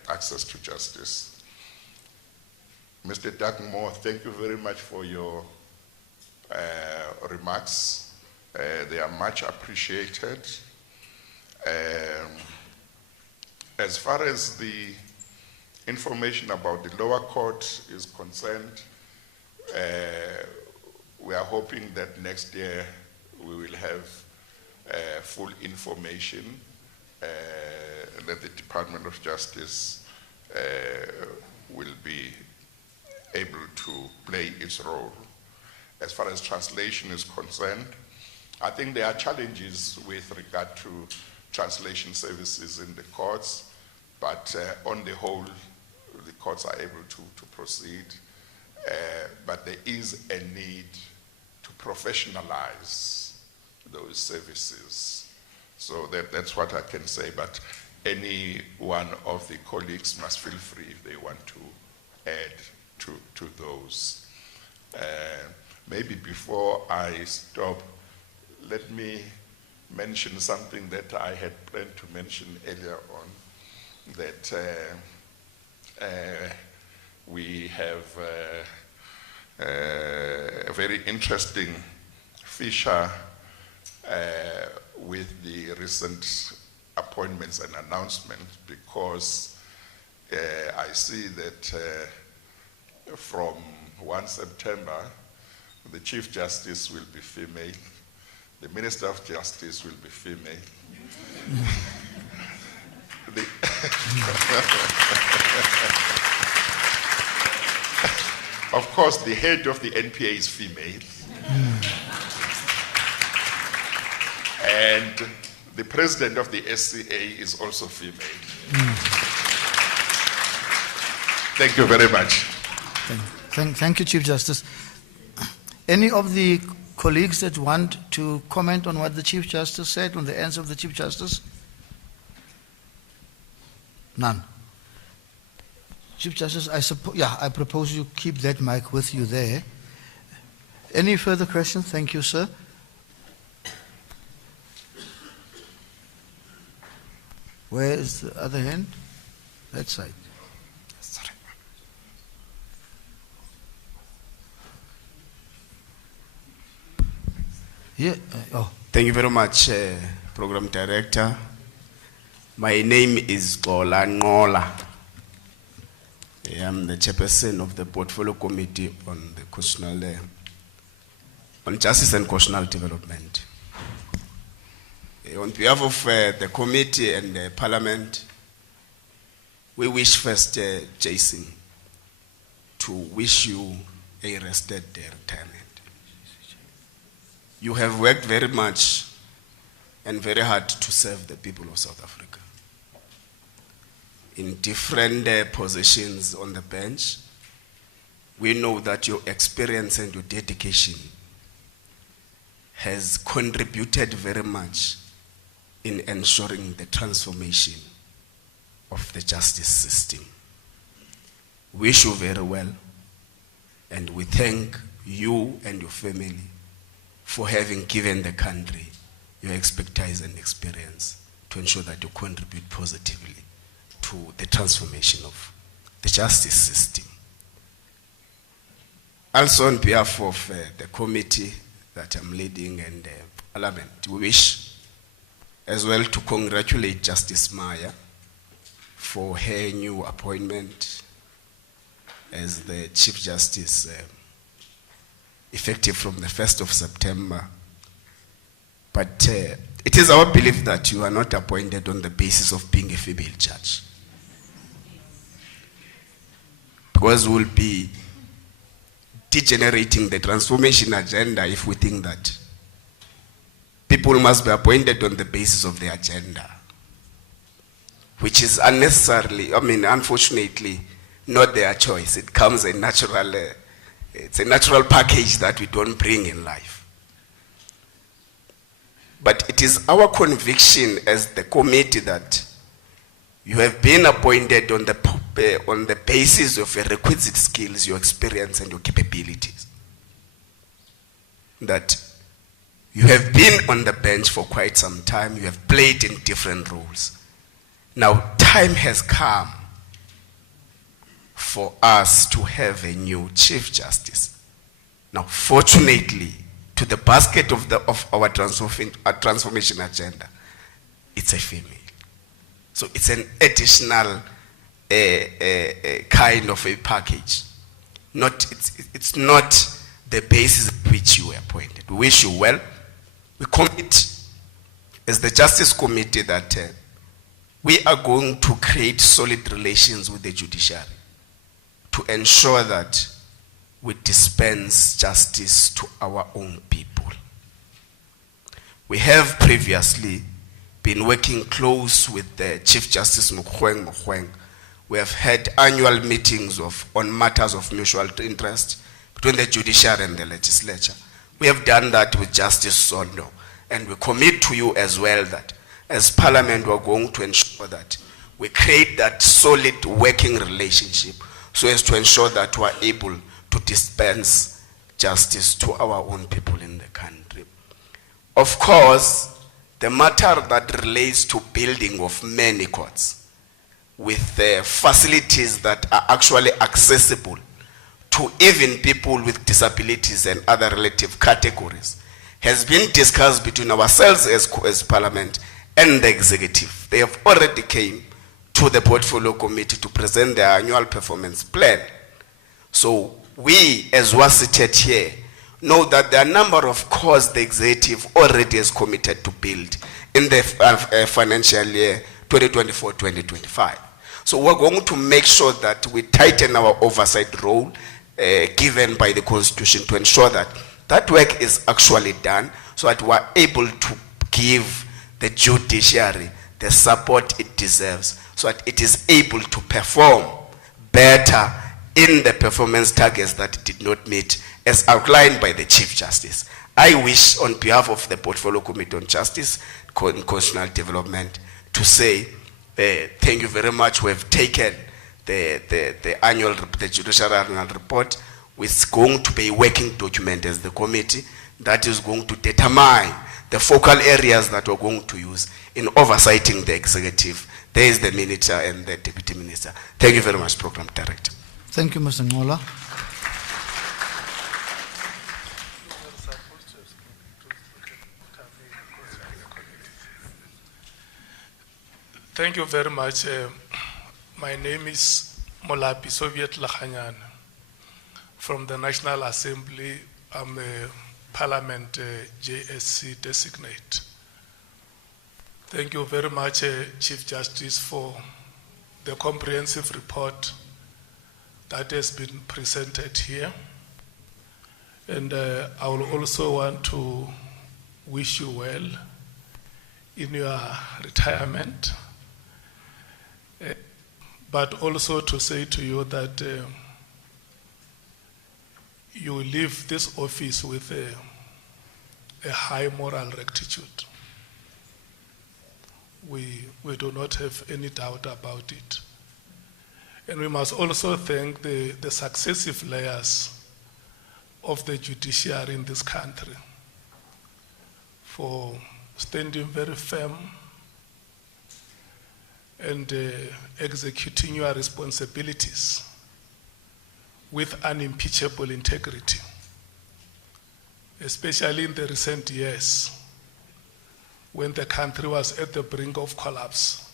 access to justice. Mr. Dagmore, thank you very much for your remarks. They are much appreciated. As far as the information about the lower court is concerned, we are hoping that next year we will have full information that the Department of Justice will be able to play its role. As far as translation is concerned, I think there are challenges with regard to translation services in the courts, but on the whole, the courts are able to proceed. But there is a need to professionalize those services. So that's what I can say, but any one of the colleagues must feel free if they want to add to those. Maybe before I stop, let me mention something that I had planned to mention earlier on, that we have a very interesting feature with the recent appointments and announcements, because I see that from 1 September, the Chief Justice will be female, the Minister of Justice will be female. Of course, the head of the NPA is female. And the president of the SCA is also female. Thank you very much. Thank you, Chief Justice. Any of the colleagues that want to comment on what the Chief Justice said, on the answer of the Chief Justice? None. Chief Justice, I propose you keep that mic with you there. Any further questions? Thank you, sir. Where is the other hand? That side. Yeah. Thank you very much, Program Director. My name is Gola Ngola. I am the chairperson of the Portfolio Committee on the Constitutional, on Justice and Constitutional Development. On behalf of the committee and the Parliament, we wish first, Jason, to wish you a rested retirement. You have worked very much and very hard to serve the people of South Africa. In different positions on the bench, we know that your experience and your dedication has contributed very much in ensuring the transformation of the justice system. We wish you very well, and we thank you and your family for having given the country your expertise and experience to ensure that you contribute positively to the transformation of the justice system. Also on behalf of the committee that I'm leading and Parliament, we wish as well to congratulate Justice Maya for her new appointment as the Chief Justice effective from the 1st of September. But it is our belief that you are not appointed on the basis of being a female judge. Because we'll be degenerating the transformation agenda if we think that people must be appointed on the basis of the agenda, which is unnecessarily, unfortunately, not their choice. It comes it's a natural package that we don't bring in life. But it is our conviction as the committee that you have been appointed on the basis of your requisite skills, your experience, and your capabilities. That you have been on the bench for quite some time. You have played in different roles. Now, time has come for us to have a new Chief Justice. Now, fortunately, to the basket of our transformation agenda, it's a female. So it's an additional kind of a package. It's not the basis on which you were appointed. We wish you well. We commit as the Justice Committee that we are going to create solid relations with the judiciary to ensure that we dispense justice to our own people. We have previously been working close with the Chief Justice Mogoeng. We have had annual meetings on matters of mutual interest between the judiciary and the legislature. We have done that with Justice Zondo, and we commit to you as well that as Parliament we are going to ensure that we create that solid working relationship so as to ensure that we are able to dispense justice to our own people in the country. Of course, the matter that relates to building of many courts with facilities that are actually accessible to even people with disabilities and other relative categories has been discussed between ourselves as Parliament and the Executive. They have already came to the Portfolio Committee to present their annual performance plan. So we, as was seated here, know that there are a number of courts the Executive already has committed to build in the financial year 2024-2025. So we're going to make sure that we tighten our oversight role given by the Constitution to ensure that that work is actually done so that we're able to give the judiciary the support it deserves so that it is able to perform better in the performance targets that it did not meet as outlined by the Chief Justice. I wish on behalf of the Portfolio Committee on Justice and Constitutional Development to say thank you very much. We have taken the Judicial Annual Report, which is going to be a working document as the committee that is going to determine the focal areas that we're going to use in oversighting the Executive There is the minister and the deputy minister. Thank you very much, Program Director. Thank you, Mr. Ngola. Thank you very much. My name is Molapi Soviet Lakhanyan from the National Assembly. I'm a Parliament JSC designate. Thank you very much, Chief Justice, for the comprehensive report that has been presented here. And I will also want to wish you well in your retirement. But also to say to you that you leave this office with a high moral rectitude. We do not have any doubt about it. And we must also thank the successive layers of the judiciary in this country for standing very firm and executing your responsibilities with unimpeachable integrity, especially in the recent years when the country was at the brink of collapse.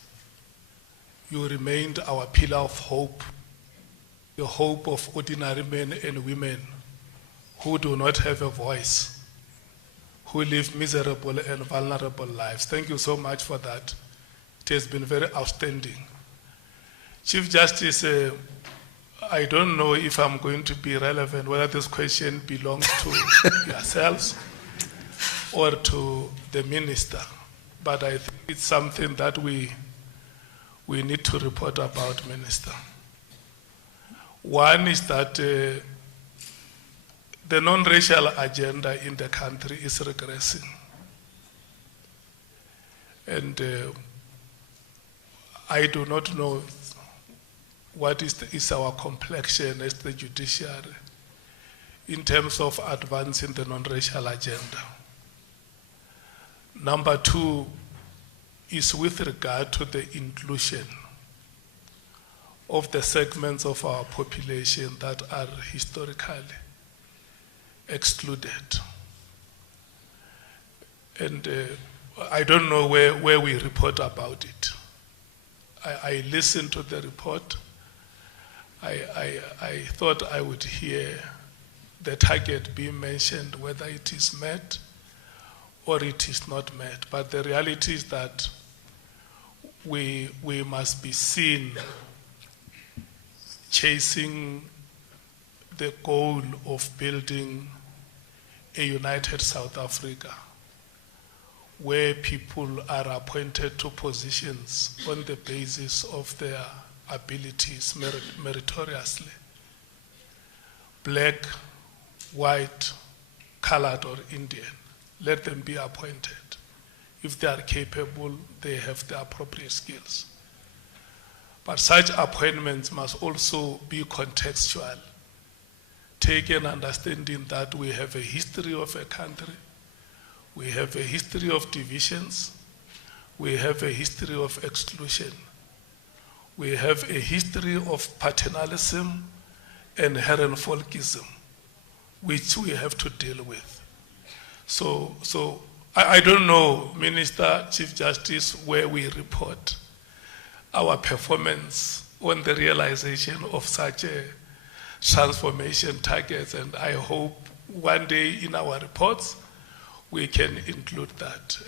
You remained our pillar of hope, the hope of ordinary men and women who do not have a voice, who live miserable and vulnerable lives. Thank you so much for that. It has been very outstanding. Chief Justice, I don't know if I'm going to be relevant, whether this question belongs to yourselves or to the minister, but I think it's something that we need to report about, Minister. One is that the non-racial agenda in the country is regressing. And I do not know what is our complexion as the judiciary in terms of advancing the non-racial agenda. Number two is with regard to the inclusion of the segments of our population that are historically excluded. And I don't know where we report about it. I listened to the report. I thought I would hear the target being mentioned, whether it is met or it is not met. But the reality is that we must be seen chasing the goal of building a united South Africa, where people are appointed to positions on the basis of their abilities meritoriously. Black, white, colored, or Indian, let them be appointed. If they are capable, they have the appropriate skills. But such appointments must also be contextual, taking understanding that we have a history of a country, we have a history of divisions, we have a history of exclusion, we have a history of paternalism and herrenfolkism, which we have to deal with. So I don't know, Minister, Chief Justice, where we report our performance on the realization of such a transformation targets, and I hope one day in our reports we can include that.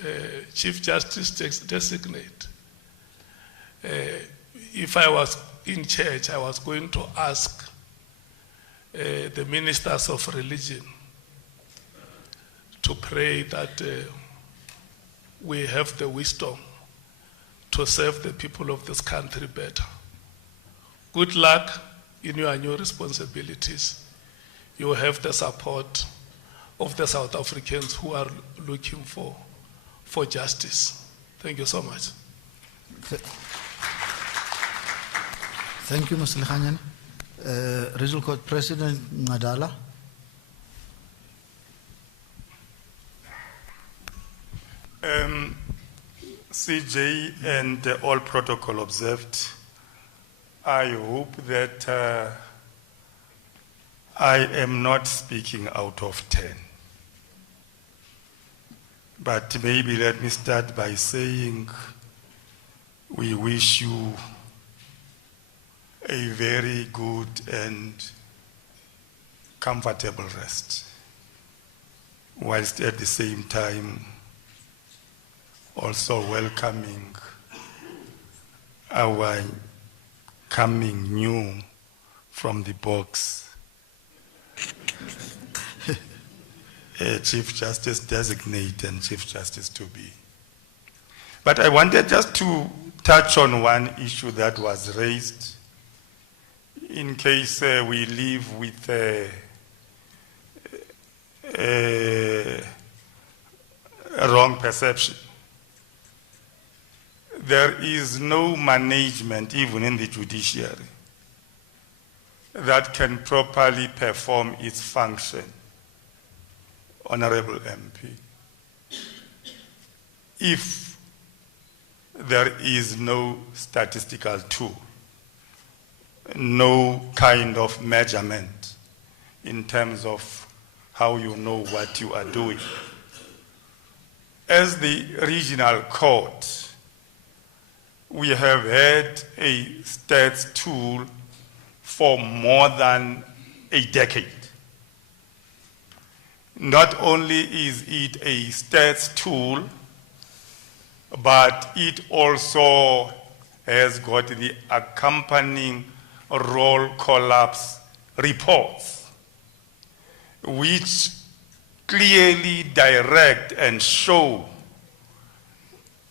Chief Justice designate, if I was in church, I was going to ask the ministers of religion to pray that we have the wisdom to serve the people of this country better. Good luck in your new responsibilities. You have the support of the South Africans who are looking for justice. Thank you so much. Thank you, Mr. Lekhanyan. Regional Court President Ngadala. CJ and all protocol observed, I hope that I am not speaking out of 10. But maybe let me start by saying we wish you a very good and comfortable rest, whilst at the same time also welcoming our coming new from the box, Chief Justice Designate and Chief Justice to be. But I wanted just to touch on one issue that was raised in case we leave with a wrong perception. There is no management, even in the judiciary, that can properly perform its function, Honorable MP, if there is no statistical tool, no kind of measurement in terms of how you know what you are doing. As the regional court, we have had a stats tool for more than a decade. Not only is it a stats tool, but it also has got the accompanying roll collapse reports, which clearly direct and show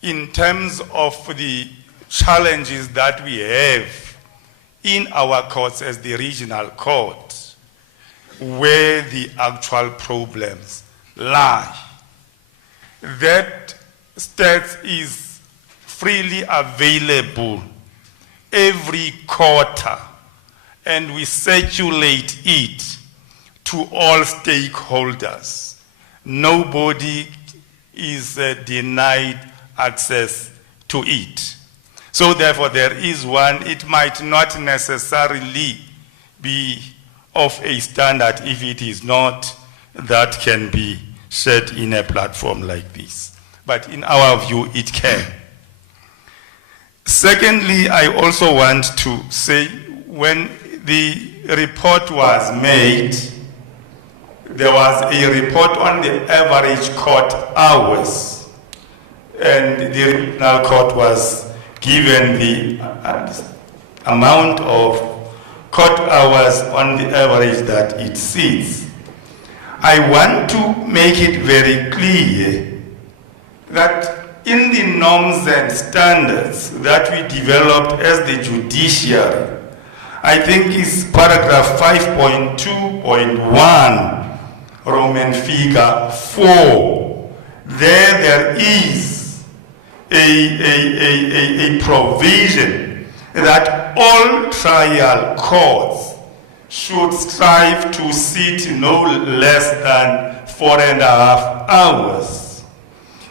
in terms of the challenges that we have in our courts as the regional court, where the actual problems lie. That stats is freely available every quarter, and we circulate it to all stakeholders. Nobody is denied access to it. So therefore there is one. It might not necessarily be of a standard. If it is not, that can be shared in a platform like this. But in our view, it can. Secondly, I also want to say, when the report was made, there was a report on the average court hours, and the regional court was given the amount of court hours on the average that it sees. I want to make it very clear that in the norms and standards that we developed as the judiciary, I think it's paragraph 5.2.1, Roman figure 4. There is a provision that all trial courts should strive to sit no less than 4.5 hours.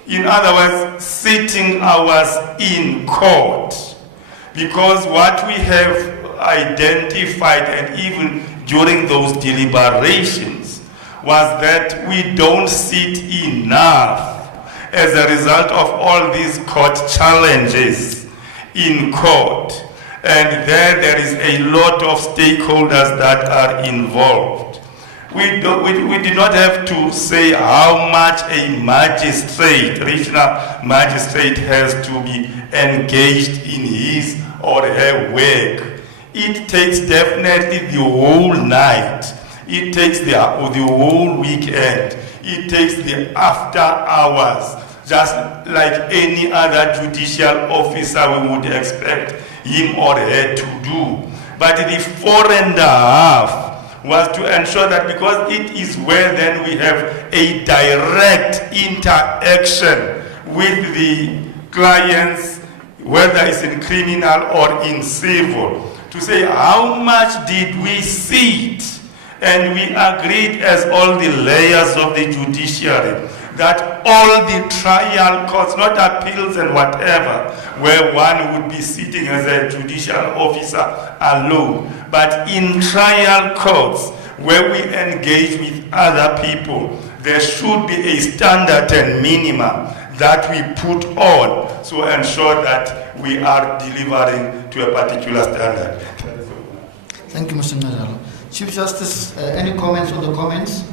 In other words, sitting hours in court. Because what we have identified, and even during those deliberations, was that we don't sit enough as a result of all these court challenges in court. And there is a lot of stakeholders that are involved. We do not have to say how much a magistrate, regional magistrate, has to be engaged in his or her work. It takes definitely the whole night. It takes the whole weekend. It takes the after hours, just like any other judicial officer we would expect him or her to do. But the 4.5 was to ensure that, because it is where then we have a direct interaction with the clients, whether it's in criminal or in civil, to say how much did we sit. And we agreed as all the layers of the judiciary that all the trial courts, not appeals and whatever, where one would be sitting as a judicial officer alone, but in trial courts, where we engage with other people, there should be a standard and minimum that we put on to ensure that we are delivering to a particular standard. Thank you, Mr. Nadal. Chief Justice, any comments on the comments?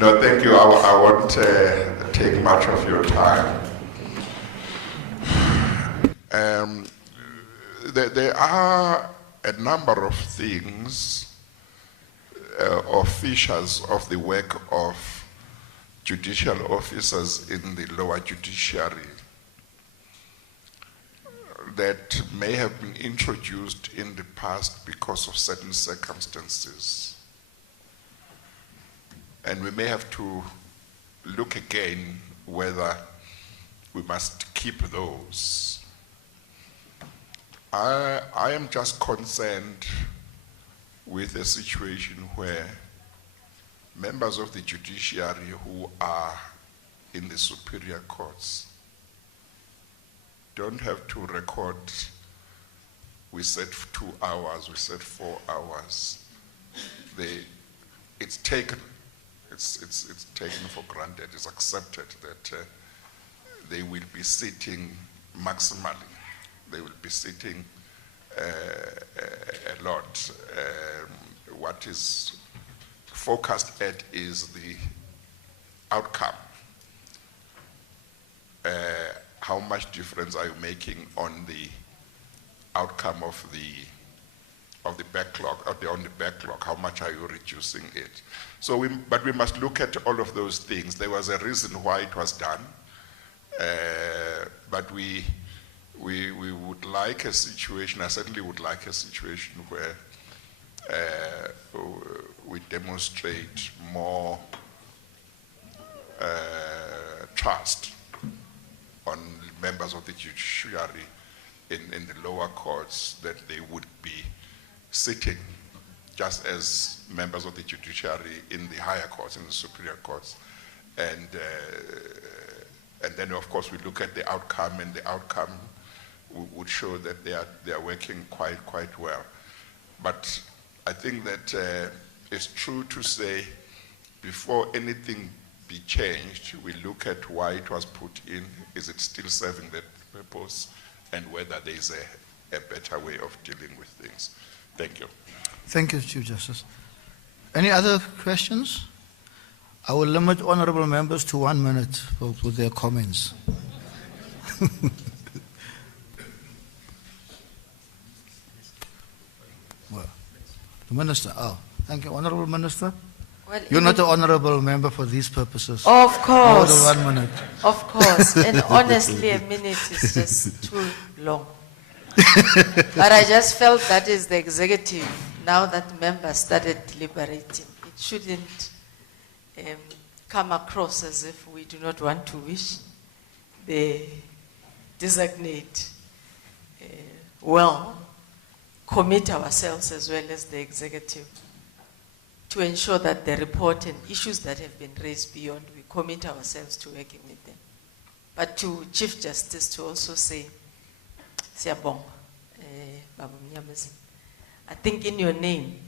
No, thank you. I won't take much of your time. There are a number of things or features of the work of judicial officers in the lower judiciary that may have been introduced in the past because of certain circumstances. And we may have to look again whether we must keep those. I am just concerned with a situation where members of the judiciary who are in the superior courts don't have to record, we said 2 hours, we said 4 hours. It's taken for granted, it's accepted that they will be sitting maximally. They will be sitting a lot. What is focused at is the outcome. How much difference are you making on the outcome of the backlog, on the backlog? How much are you reducing it? So, but we must look at all of those things. There was a reason why it was done, but we would like a situation. I certainly would like a situation where we demonstrate more trust on members of the judiciary in the lower courts, that they would be sitting just as members of the judiciary in the higher courts, in the superior courts. And then, of course, we look at the outcome, and the outcome would show that they are working quite well. But I think that it's true to say, before anything be changed, we look at why it was put in. Is it still serving that purpose? And whether there is a better way of dealing with things. Thank you. Thank you, Chief Justice. Any other questions? I will limit honorable members to 1 minute with their comments. Well, the Minister. Oh, thank you, Honorable Minister. Well, you're not an honorable member for these purposes. Of course. More than 1 minute. Of course. And honestly, a minute is just too long. But I just felt that is the executive. Now that members started deliberating, it shouldn't come across as if we do not want to wish the designate well, commit ourselves as well as the executive to ensure that the report and issues that have been raised beyond, we commit ourselves to working with them. But to Chief Justice to also say, Siyabonga, Baba Mnyamezi, I think in your name,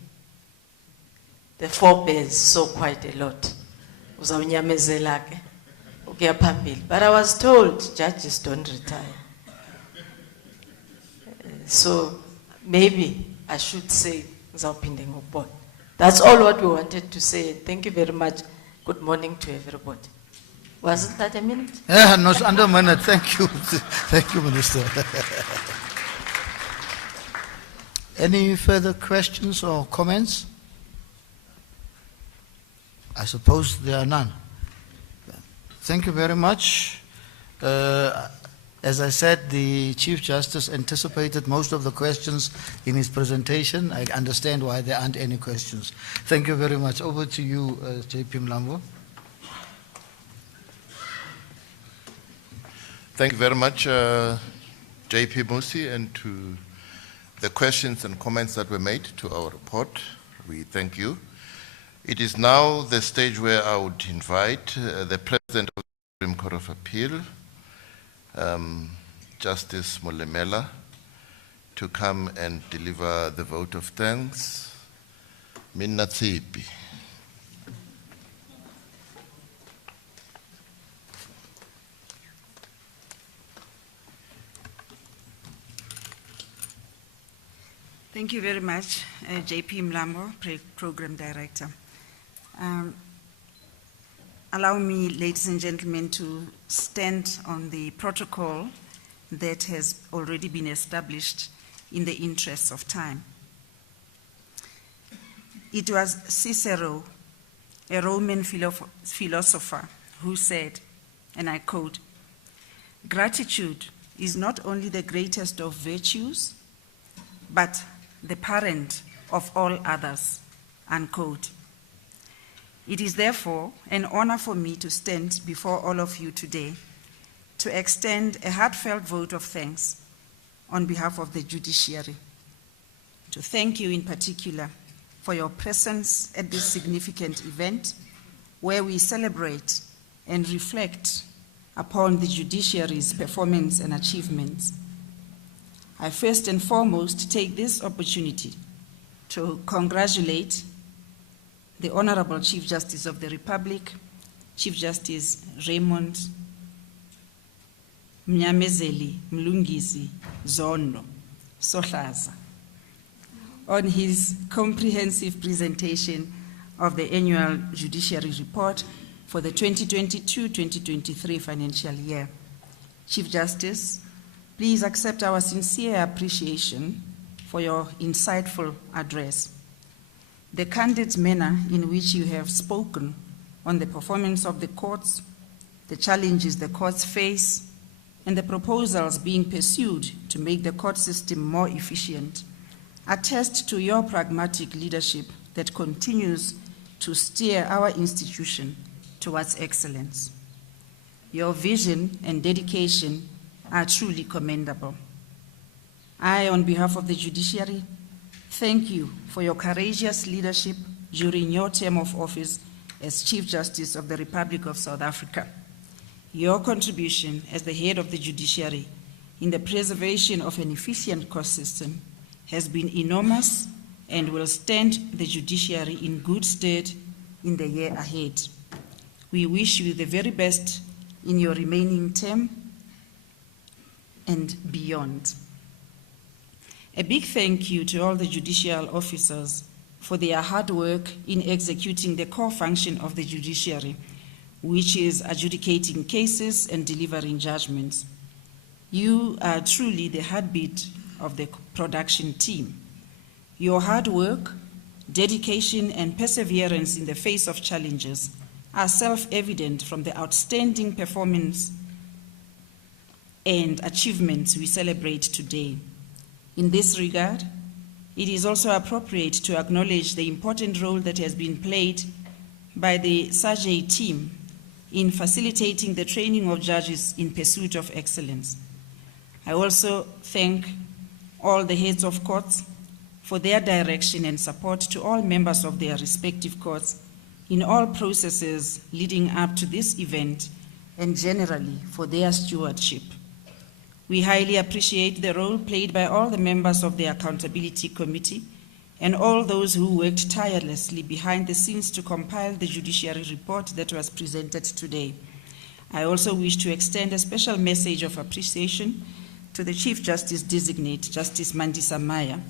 the forebears saw quite a lot. But I was told judges don't retire. So maybe I should say, that's all what we wanted to say. Thank you very much. Good morning to everybody. Wasn't that a minute? Yeah, no, it's under a minute. Thank you. Thank you, Minister. Any further questions or comments? I suppose there are none. Thank you very much. As I said, the Chief Justice anticipated most of the questions in his presentation. I understand why there aren't any questions. Thank you very much. Over to you, J.P. Mlambo. Thank you very much, J.P. Musi, and to the questions and comments that were made to our report. We thank you. It is now the stage where I would invite the President of the Supreme Court of Appeal, Justice Molemela, to come and deliver the vote of thanks. Minna Tsipi. Thank you very much, JP Mlambo, Program Director. Allow me, ladies and gentlemen, to stand on the protocol that has already been established in the interests of time. It was Cicero, a Roman philosopher, who said, and I quote, "Gratitude is not only the greatest of virtues, but the parent of all others," unquote. It is therefore an honor for me to stand before all of you today to extend a heartfelt vote of thanks on behalf of the judiciary. To thank you in particular for your presence at this significant event where we celebrate and reflect upon the judiciary's performance and achievements. I first and foremost take this opportunity to congratulate the Honorable Chief Justice of the Republic, Chief Justice Raymond Mnyamezeli Mlungisi Zondo Sohlaza, on his comprehensive presentation of the Annual Judiciary Report for the 2022-2023 financial year. Chief Justice, please accept our sincere appreciation for your insightful address. The candid manner in which you have spoken on the performance of the courts, the challenges the courts face, and the proposals being pursued to make the court system more efficient attest to your pragmatic leadership that continues to steer our institution towards excellence. Your vision and dedication are truly commendable. I, on behalf of the judiciary, thank you for your courageous leadership during your term of office as Chief Justice of the Republic of South Africa. Your contribution as the head of the judiciary in the preservation of an efficient court system has been enormous and will stand the judiciary in good stead in the year ahead. We wish you the very best in your remaining term and beyond. A big thank you to all the judicial officers for their hard work in executing the core function of the judiciary, which is adjudicating cases and delivering judgments. You are truly the heartbeat of the production team. Your hard work, dedication, and perseverance in the face of challenges are self-evident from the outstanding performance and achievements we celebrate today. In this regard, it is also appropriate to acknowledge the important role that has been played by the SAGE team in facilitating the training of judges in pursuit of excellence. I also thank all the heads of courts for their direction and support to all members of their respective courts in all processes leading up to this event and generally for their stewardship. We highly appreciate the role played by all the members of the Accountability Committee and all those who worked tirelessly behind the scenes to compile the judiciary report that was presented today. I also wish to extend a special message of appreciation to the Chief Justice Designate, Justice Mandisa Maya,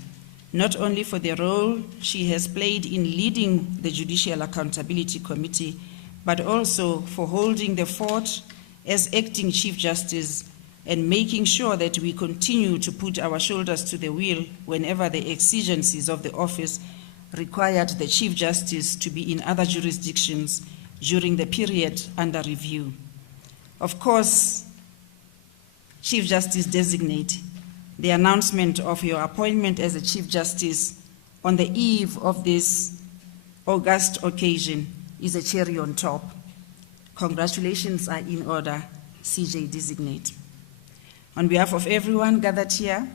not only for the role she has played in leading the Judicial Accountability Committee, but also for holding the fort as acting Chief Justice and making sure that we continue to put our shoulders to the wheel whenever the exigencies of the office required the Chief Justice to be in other jurisdictions during the period under review. Of course, Chief Justice Designate, the announcement of your appointment as a Chief Justice on the eve of this august occasion is a cherry on top. Congratulations are in order, CJ Designate. On behalf of everyone gathered here,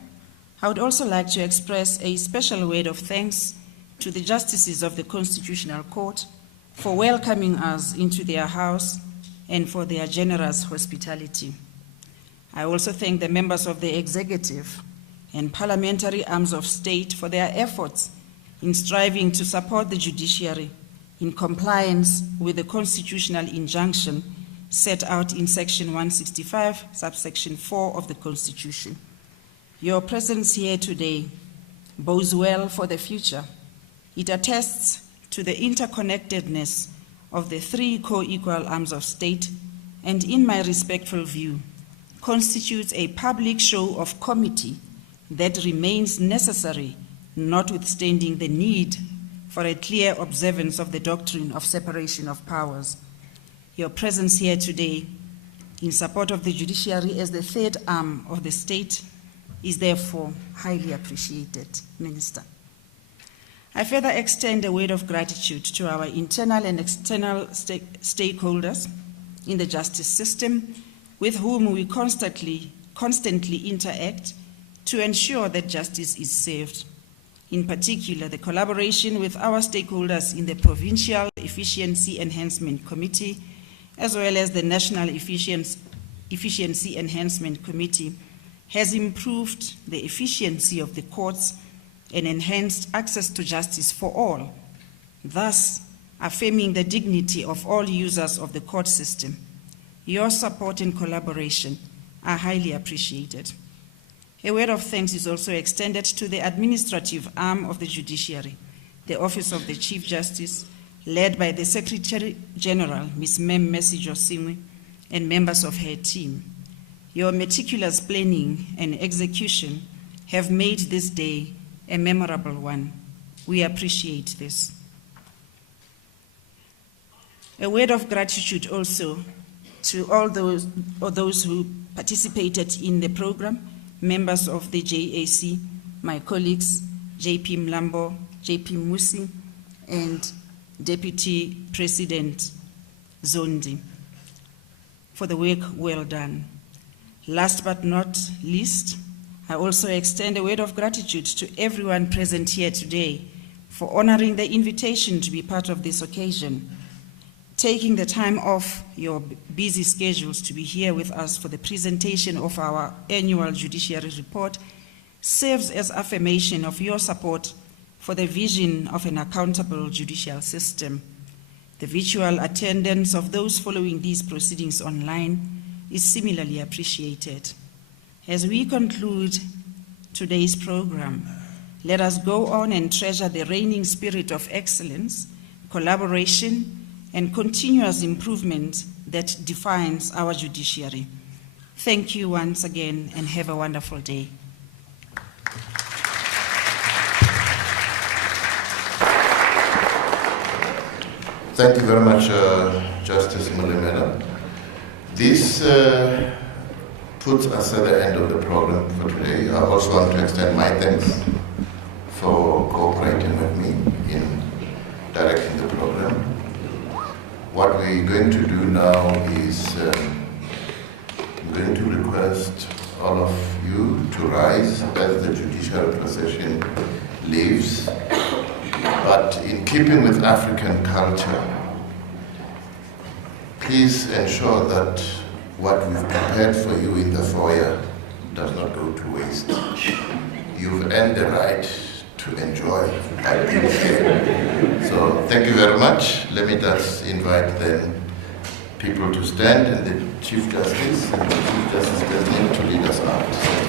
I would also like to express a special word of thanks to the justices of the Constitutional Court for welcoming us into their house and for their generous hospitality. I also thank the members of the executive and parliamentary arms of state for their efforts in striving to support the judiciary in compliance with the constitutional injunction set out in Section 165, subsection 4 of the Constitution. Your presence here today bodes well for the future. It attests to the interconnectedness of the three co-equal arms of state, and in my respectful view, constitutes a public show of committee that remains necessary, notwithstanding the need for a clear observance of the doctrine of separation of powers. Your presence here today in support of the judiciary as the third arm of the state is therefore highly appreciated, Minister. I further extend a word of gratitude to our internal and external stakeholders in the justice system with whom we constantly interact to ensure that justice is served. In particular, the collaboration with our stakeholders in the Provincial Efficiency Enhancement Committee, as well as the National Efficiency Enhancement Committee, has improved the efficiency of the courts and enhanced access to justice for all, thus affirming the dignity of all users of the court system. Your support and collaboration are highly appreciated. A word of thanks is also extended to the administrative arm of the judiciary, the Office of the Chief Justice, led by the Secretary General, Ms. Mem Messi-Josingwe, and members of her team. Your meticulous planning and execution have made this day a memorable one. We appreciate this. A word of gratitude also to all those who participated in the program, members of the JAC, my colleagues, JP Mlambo, JP Musi, and Deputy President Zondi, for the work well done. Last but not least, I also extend a word of gratitude to everyone present here today for honoring the invitation to be part of this occasion, taking the time off your busy schedules to be here with us for the presentation of our annual judiciary report serves as affirmation of your support for the vision of an accountable judicial system. The virtual attendance of those following these proceedings online is similarly appreciated. As we conclude today's program, let us go on and treasure the reigning spirit of excellence, collaboration, and continuous improvement that defines our judiciary. Thank you once again and have a wonderful day. Thank you very much, Justice Mulemela. This puts us at the end of the program for today. I also want to extend my thanks for cooperating with me in directing the program. What we're going to do now is I'm going to request all of you to rise as the judicial procession leaves. But in keeping with African culture, please ensure that what we've prepared for you in the foyer does not go to waste. You've earned the right to enjoy by being here. So thank you very much. Let me just invite then people to stand and the Chief Justice and the Chief Justice to lead us out.